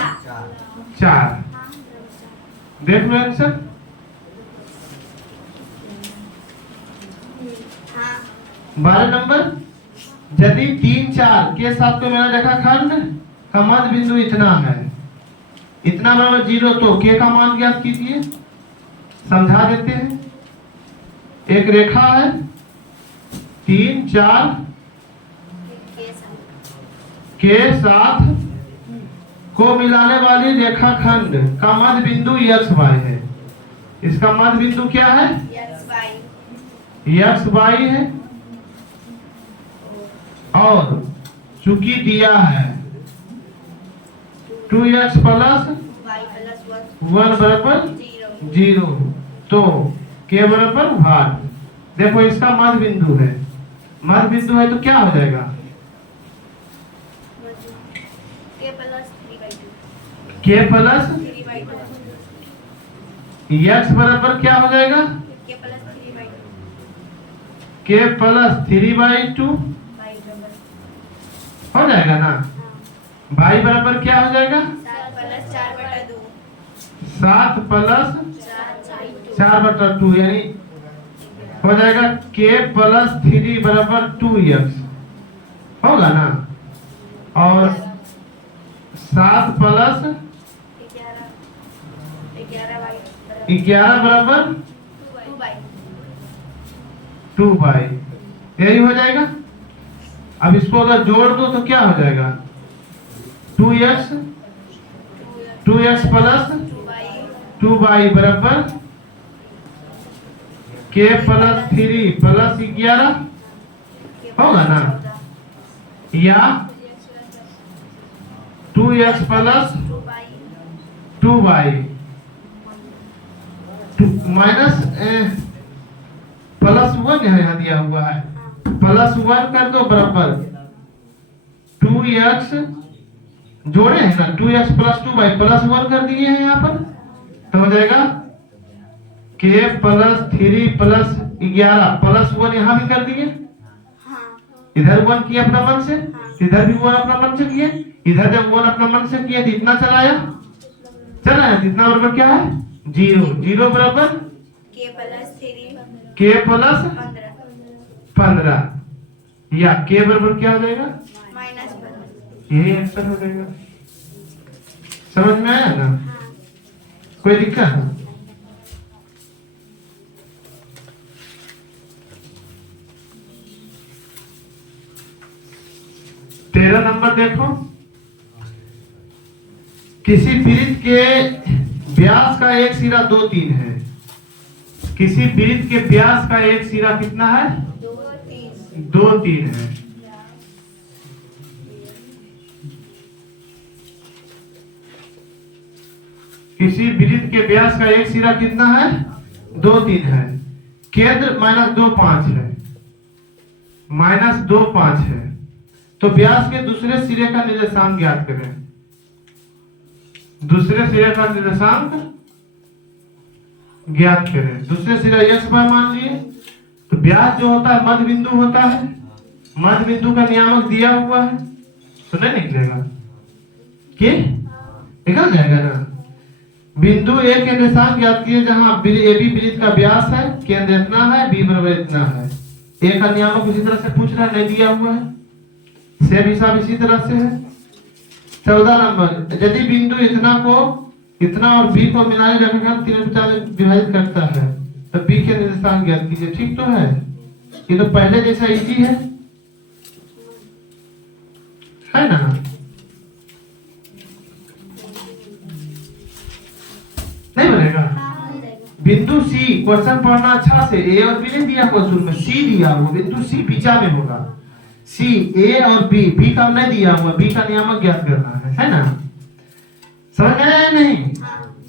4। देख लो आंसर। 12 नंबर, यदि 3 4 के साथ में मेरा रेखाखंड का मध्य बिंदु इतना है, इतना बराबर 0, तो के का मान ज्ञात कीजिए। समझा देते हैं, एक रेखा है 3 4 के साथ को मिलाने वाली रेखाखंड का मध्य बिंदु XY है। इसका मध्य बिंदु क्या है, XY है, और चूंकि दिया है 2x + 1 बराबर 0, तो के बराबर 8। देखो इसका मध्य बिंदु है, मध्य बिंदु है तो क्या हो जाएगा, k + 3/2, x बराबर क्या हो जाएगा, k + 3/2 हो जाएगा ना। y बराबर क्या हो जाएगा, 7 + 4/2, यानी हो जाएगा k + 3 बराबर 2x, होगा ना, और 7 + 11 बराबर 2y, यही हो जाएगा। अब इसको अगर जोड़ दो तो क्या हो जाएगा 2x 2x प्लस 2y बराबर k प्लस 3 प्लस 11 होगा ना, या 2x plus 2y minus plus 1 यहाँ दिया हुआ है, प्लस 1 कर दो बराबर 2x जोड़े हैं ना, 2x प्लस 2y प्लस 1 कर दिए हैं यहाँ पर, तो हो जाएगा k प्लस 3 प्लस 11 प्लस 1 यहाँ भी कर दिए, इधर 1 किया अपना मन से, इधर भी 1 अपना मन से किए, इधर जब 1 अपना मन से किया तो इतना चलाया, इतना बराबर क्या है 0, 0 बराबर k प्लस 15 या k बराबर क्या हो जाएगा यही आंसर हो जाएगा। समझ में आया ना, कोई दिक्कत है? तेरह नंबर देखो, किसी वृत्त के व्यास का एक सिरा 2 3 है, किसी वृत्त के व्यास का एक सिरा कितना है 2 3 है, किसी वृत्त के व्यास का एक सिरा कितना है 2 3 है, केंद्र -2 5 है, -2 5 है, तो व्यास के दूसरे सिरे का निर्देशांक ज्ञात करें। दूसरे सिरे का निर्देशांक ज्ञात करें। दूसरे सिरा x मान लिए, तो व्यास जो होता है मध्य बिंदु होता है, मध्य बिंदु का नियामक दिया हुआ है, तो नहीं निकलेगा कि निकल जाएगा ना। बिंदु A के निर्देशांक ज्ञात किए जहां AB वृत्त का व्यास है, केंद्र इतना है, B बराबर इतना है। A का नियामक इसी तरह से पूछ रहा है, नहीं दिया हुआ है, सेम हिसाब इसी तरह से है। 14 नंबर, यदि बिंदु इतना को इतना और B को मिलाने लगकर 350 में विभाजित करता है तो B के निर्देशांक ज्ञात कीजिए। ठीक तो है, ये तो पहले जैसा इजी है ना। नहीं बनेगा? बिंदु C, क्वेश्चन पढ़ना अच्छा से, A और B नहीं दिया क्वेश्चन में, C दिया हुआ, बिंदु C बीचा में होगा, C A और B का नहीं दिया हुआ, B का नियामक ज्ञात करना है ना। समझ आया नहीं?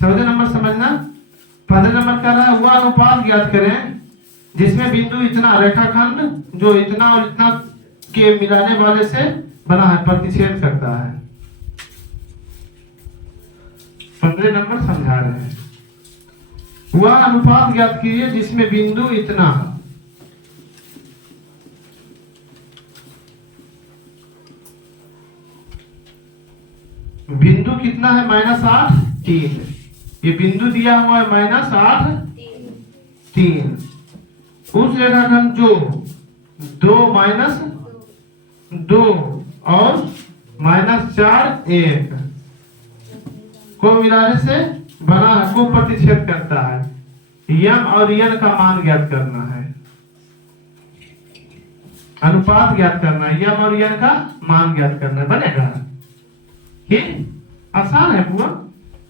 14 नंबर समझना। 15 नंबर का रहा हुआ अनुपात ज्ञात करें जिसमें बिंदु इतना रेखाखंड जो इतना और इतना के मिलाने वाले से बना है प्रतिच्छेद करता है। 15 नंबर समझा रहे हैं। वह अनुपात ज्ञात कीजिए जिसमें बिंदु इतना बिंदु कितना है -8 3, ये बिंदु दिया हुआ है -8 3, उस रेखाखंड जो 2 -2 और -4 1 को मिलाने से बना है को प्रतिच्छेद करता है। यम और यन का मान ज्ञात करना है, अनुपात ज्ञात करना है, यम और यन का मान ज्ञात करना है। बनेगा ये आसान है पूरा।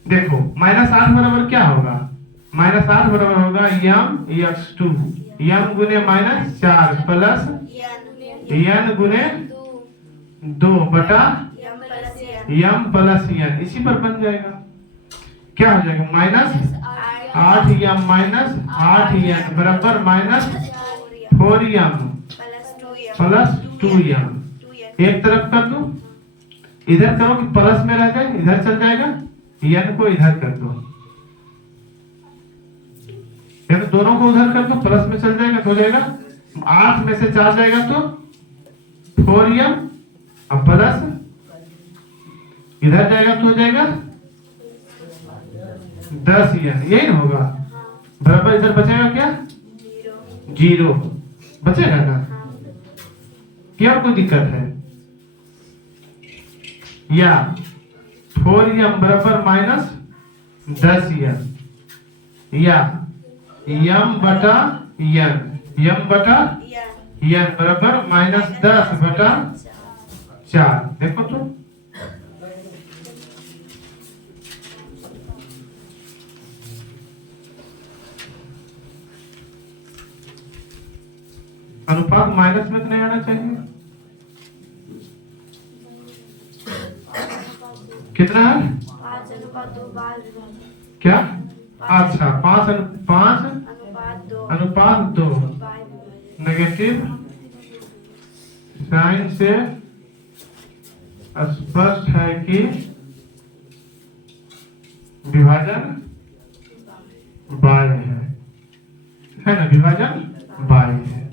देखो -8 बराबर क्या होगा, -8 बराबर होगा m(x2) m गुने -4 प्लस n गुने 2 बटा m प्लस n, इसी पर बन जाएगा। क्या हो जाएगा -8m -8n बराबर -4m प्लस 2m। एक तरफ कर दो, इधर करो कि प्लस में रह जाए, इधर चल जाएगा, n को इधर कर दो, या तो दोनों को उधर कर दो, प्लस में चल जाएगा तो हो जाएगा 8 में से 4 जाएगा तो 4m और प्लस इधर जाएगा तो हो जाएगा 10n, यही ना होगा। बराबर इधर बचेगा क्या 0 बचेगा ना, क्या कोई दिक्कत है? या 4m बराबर -10n या m बटा n n बराबर -10/4। देखो तो अनुपात माइनस में तो नहीं आना चाहिए। कितना है? 5:2 क्या? अच्छा 5:5 अनुपात 2 नेगेटिव साइन से स्पष्ट है कि विभाजन बाय है ना, विभाजन बाय है।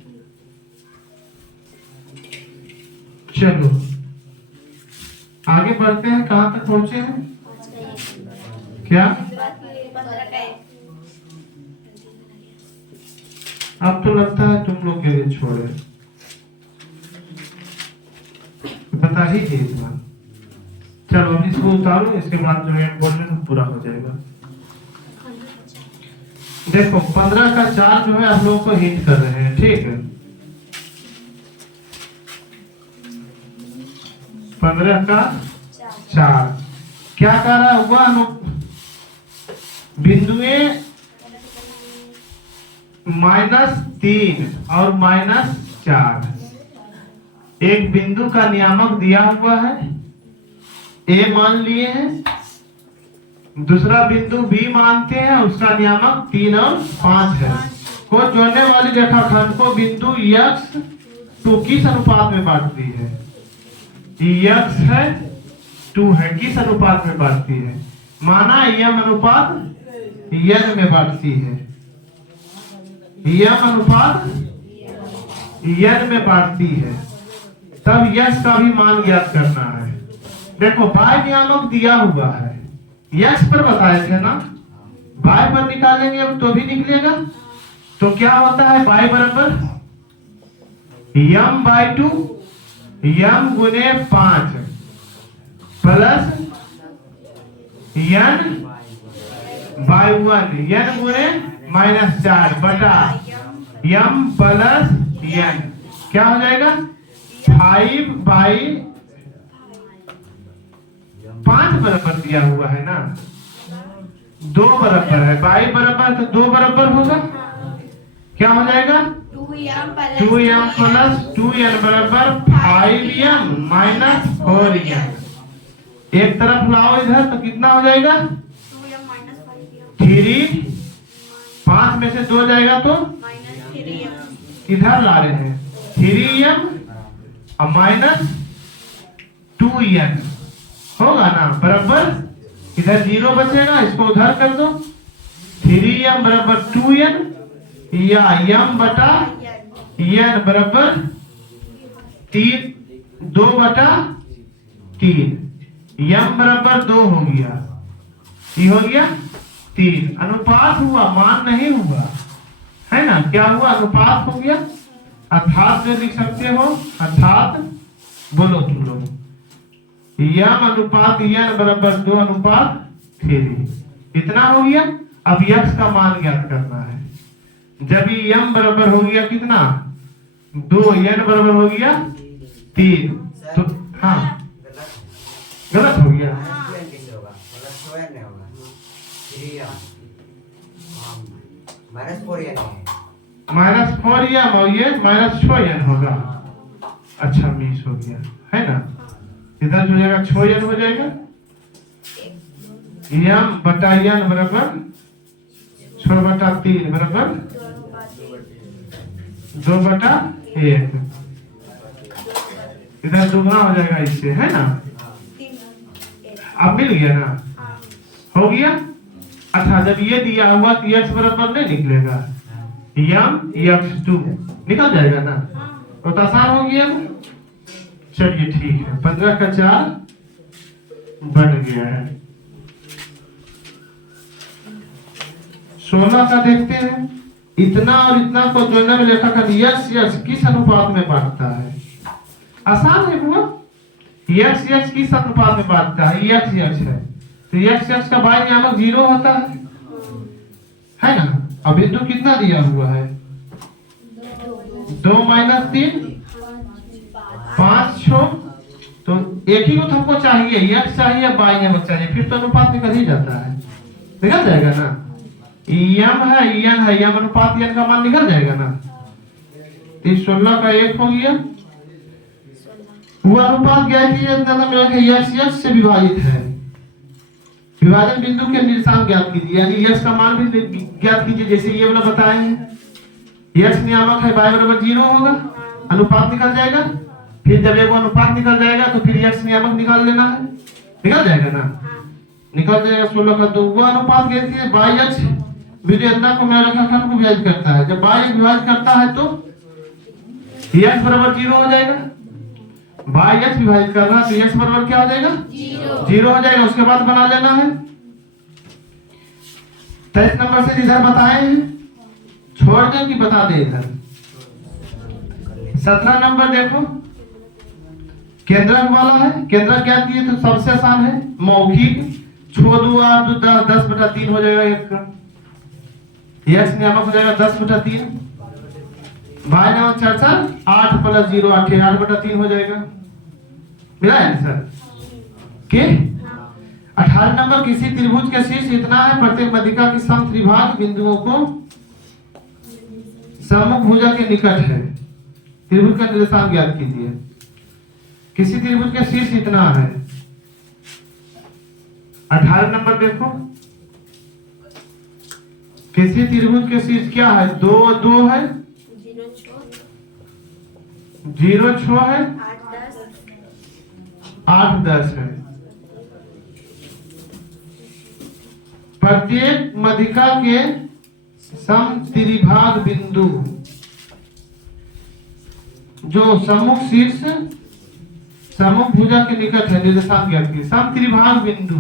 चलो आगे बढ़ते हैं, कहां तक पहुंचे हैं? क्या? अब तो लगता है तुम लोग के लिए छोड़े, बता ही थी इतना। चलो अब इसको उतारो, इसके बाद जो है बोलने में पूरा हो जाएगा। देखो 15 का 4 जो है आप लोगों को हिट कर रहे हैं, ठीक है। 15 का 4 क्या कह रहा हुआ? बिंदुए -3 और -4 एक बिंदु का नियामक दिया हुआ है, ए मान लिए हैं, दूसरा बिंदु बी मानते हैं, उसका नियामक 3 और 5 है। को जोड़ने वाली रेखाखंड को बिंदु x 2 किस अनुपात में बांटती है? x है 2 है, किस अनुपात में बांटती है? माना m अनुपात n में बांटती है, m अनुपात n में बांटती है, तब x का भी मान ज्ञात करना है। देखो बाय नियामक दिया हुआ है, x पर बताए थे ना, बाय पर निकालेंगे अब तो भी निकलेगा। तो क्या होता है? बाय बराबर m/2 m गुने 5 प्लस n/1 n गुने -4 बटा m प्लस n। क्या हो जाएगा? 5/5 बराबर दिया हुआ है ना, 2 बराबर है, बाई बराबर तो 2 बराबर होगा। क्या हो जाएगा? 2m प्लस 2n बराबर 5m माइनस 4n। एक तरफ लाओ इधर तो कितना हो जाएगा? 3 5 में से 2 जाएगा तो इधर ला रहे हैं 3m और माइनस 2n होगा ना, बराबर इधर 0 बचेगा, इसको उधर कर दो। 3m बराबर 2n या m बटा n बराबर 2/3। m बराबर 2 हो गया, ये हो गया 3। अनुपात हुआ, मान नहीं हुआ है ना। क्या हुआ? अनुपात हो गया। अर्थात में लिख सकते हो, अर्थात बोलो तुम लोग, m अनुपात n बराबर 2/3। इतना हो गया। अब x का मान ज्ञात करना है। जब ये m बराबर हो गया कितना? 2, n बराबर हो गया 3, तो हाँ गलत हो गया। -4m और ये -6n होगा। अच्छा मिस हो गया है ना, इधर जो जाएगा 6n हो जाएगा। m बटा n बराबर 6/3 बराबर 2/1। इधर दुगना हो जाएगा इससे, है ना। अब मिल गया ना, हो गया। अच्छा जब ये दिया हुआ तो x बराबर नहीं निकलेगा, m(x2) निकल जाएगा ना, तो आसान हो गया। चलिए ठीक है, 15 का 4 बन गया है। 16 का देखते हैं। इतना और इतना को जोड़ने में रेखाखंड x किस अनुपात में बांटता है? आसान है हुआ। x किस अनुपात में बांटता है? x है तो x का बाई नियामक 0 होता है ना। अब बिंदु कितना दिया हुआ है? 2 माइनस 3 5 6। तो एक ही को तो हमको चाहिए, x चाहिए y हमको चाहिए, फिर तो अनुपात निकल ही जाता है, निकल जाएगा ना। m है n है, m अनुपात n का मान निकल जाएगा ना। तो 16 का 1 हो गया, वो अनुपात क्या है कि x से विभाजित है। विभाजन बिंदु के निर्देशांक ज्ञात कीजिए, यानी x का मान भी ज्ञात कीजिए, जैसे ये वाला बताए हैं। x नियामक है, y बराबर 0 होगा, अनुपात निकल जाएगा। फिर जब एक अनुपात निकल जाएगा तो फिर x नियामक निकाल लेना है, निकल जाएगा ना, निकल जाएगा। 16 का 2 वो अनुपात कैसे है, y x विद्युतता को मेरा रेखाखंड को विभाजित करता है। जब y विभाजित करता है तो x बराबर 0 हो जाएगा, y x विभाजित कर रहा है तो x बराबर क्या हो जाएगा, 0 हो जाएगा। उसके बाद बना लेना है 23 नंबर से इधर बताए हैं, छोड़ दे कि बता दे इधर। 17 नंबर देखो, केंद्रक वाला है। केंद्रक क्या किए तो सबसे आसान है, मौखिक छो 2 8 10 बटा 3 हो जाएगा एक का। x नियामक हो जाएगा 10 बटा 3, y नियामक 4 8 प्लस 0 8 बटा 3 हो जाएगा। मिला है सर के। 18 नंबर, किसी त्रिभुज के शीर्ष इतना है, प्रत्येक मध्यिका के सम त्रिभाग बिंदुओं को सम्मुख भुजा के निकट है। त्रिभुज का निर्देशांक ज्ञात कीजिए। किसी त्रिभुज के शीर्ष इतना है। 18 नंबर देखो, किसी त्रिभुज के शीर्ष क्या है, 2 2 है, 0 6 है, 8 10 है। प्रत्येक मध्यिका के सम त्रिभाग बिंदु जो सम्मुख शीर्ष सम्मुख भुजा के निकट है, निर्देशांक ज्ञात कीजिए। सम त्रिभाग बिंदु,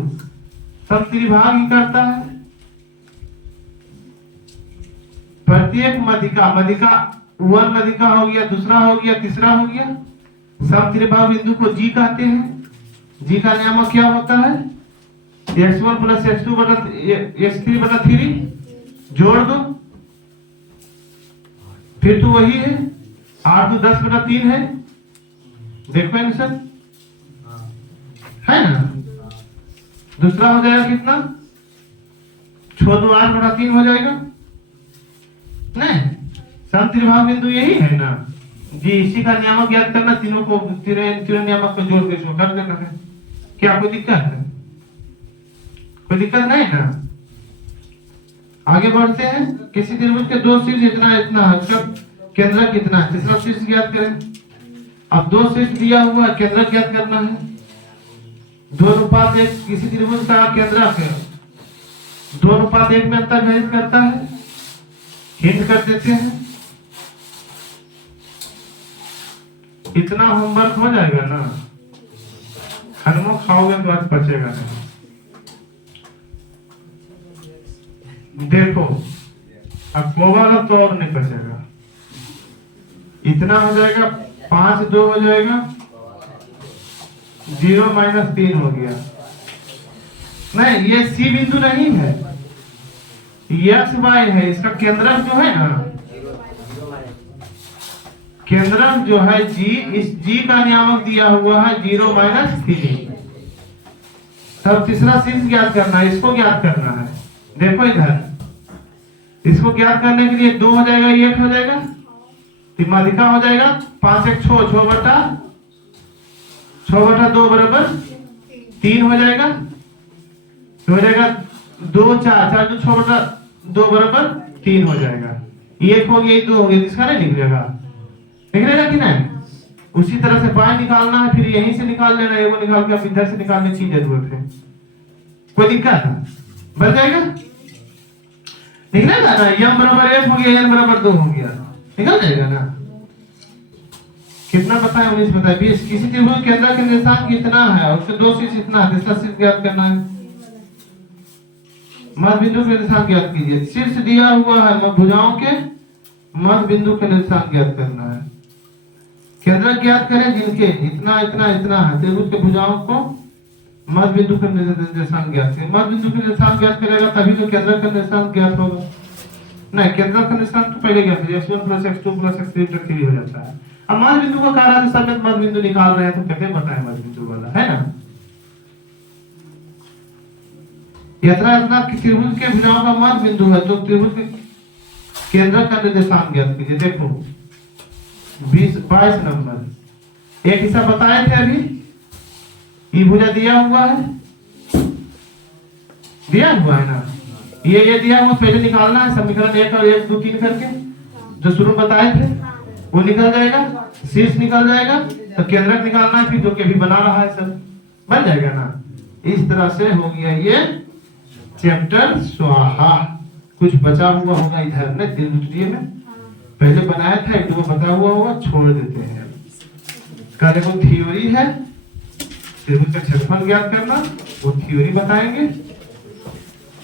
सम त्रिभाग ही करता है। प्रत्येक मध्यिका, मध्यिका 1 मध्यिका हो गया, दूसरा हो गया, तीसरा हो गया। सम त्रिभाग बिंदु को जी कहते हैं। जी का नियामक क्या होता है, x1 प्लस x2 बटा x3 बटा 3 जोड़ दो, फिर तो वही है 8 तो 10 बटा 3 है। देखो आंसर है ना। दूसरा हो जाएगा कितना, 6 2 8 बटा 3 हो जाएगा। नहीं, सम त्रिभाग बिंदु यही है ना जी। इसी का नियामक ज्ञात करना, तीनों को तीनों नियामक को जोड़ के इसको कर देना है। क्या कोई दिक्कत है, कोई दिक्कत नहीं ना। आगे बढ़ते हैं। किसी त्रिभुज के 2 शीर्ष इतना इतना है, उसका केंद्रक कितना है, तीसरा शीर्ष ज्ञात करें। अब 2 शीर्ष दिया हुआ है, केंद्रक ज्ञात करना है। 2:1 किसी त्रिभुज का केंद्रक 2:1 में अंतर भेद करता है। हिंट कर देते हैं, इतना होमवर्क हो जाएगा ना, खनमो खाओगे तो आज बचेगा नहीं। देखो अब कोबा तो और नहीं बचेगा। इतना हो जाएगा, 5 2 हो जाएगा, 0 माइनस 3 हो गया। नहीं, ये सी बिंदु नहीं है, एक्स वाई है। इसका केंद्रक जो है ना, केंद्रक जो है जी, इस जी का नियामक दिया हुआ है 0 माइनस 3। तब तीसरा शीर्ष ज्ञात करना है, इसको ज्ञात करना है। देखो इधर, इसको ज्ञात करने के लिए 2 हो जाएगा, 1 हो जाएगा, माध्यिका हो जाएगा 5 1 6 6 बटा 2 बराबर 3 हो जाएगा। तो हो जाएगा 2 4 4 2 6 बटा 2 बराबर 3 हो जाएगा। 1 हो गया, 2 हो गया, इसका नहीं निकलेगा, निकलेगा कि नहीं। उसी तरह से बाय निकालना है, फिर यहीं से निकाल लेना है, वो निकाल के इधर से निकालने की जरूरत है। कोई दिक्कत है, बन जाएगा, निकलेगा ना। m बराबर 1 हो गया, n बराबर 2 हो गया, निकल जाएगा ना। कितना पता है, 19 पता है, 20। किसी त्रिभुज केंद्र के निर्देशांक कितना है, उसके 2 शीर्ष इतना है, तीसरा शीर्ष ज्ञात करना है। मध्य बिंदु के निर्देशांक ज्ञात कीजिए। शीर्ष दिया हुआ है, भुजाओं के मध्य बिंदु के निर्देशांक ज्ञात करना है। केंद्र ज्ञात करें जिनके इतना इतना इतना है, त्रिभुज के भुजाओं को मध्य बिंदु के निर्देशांक ज्ञात करें। मध्य बिंदु के निर्देशांक ज्ञात करेगा तभी तो केंद्र का निर्देशांक ज्ञात होगा। नहीं, केंद्र का निर्देशांक पहले क्या था x1 + x2 + x3 तक हो जाता है। अब मध्य बिंदु को कह रहा है समेत मध्य बिंदु निकाल रहे हैं तो कैसे बताएं मध्य बिंदु वाला, है ना। इतना कि त्रिभुज के भुजाओं का मध्य बिंदु है तो त्रिभुज के केंद्र का निर्देशांक ज्ञात कीजिए। देखो 22 नंबर एक हिस्सा बताए थे अभी, ये भुजा दिया हुआ है ना, ये दिया हुआ पहले निकालना है समीकरण 1 और 1 2 3 करके जो शुरू में बताए थे वो निकल जाएगा, शीर्ष निकल जाएगा, तो केंद्रक निकालना है फिर जो के भी बना रहा है सब बन जाएगा ना। इस तरह से हो गया ये चैप्टर स्वाहा। कुछ बचा हुआ होगा इधर में द्वितीय में पहले बनाया था, एक दो बता हुआ होगा छोड़ देते हैं। कल को थ्योरी है त्रिभुज का क्षेत्रफल ज्ञात करना, वो थ्योरी बताएंगे,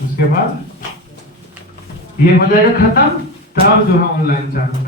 उसके बाद ये हो जाएगा खत्म, तब जो है ऑनलाइन चालू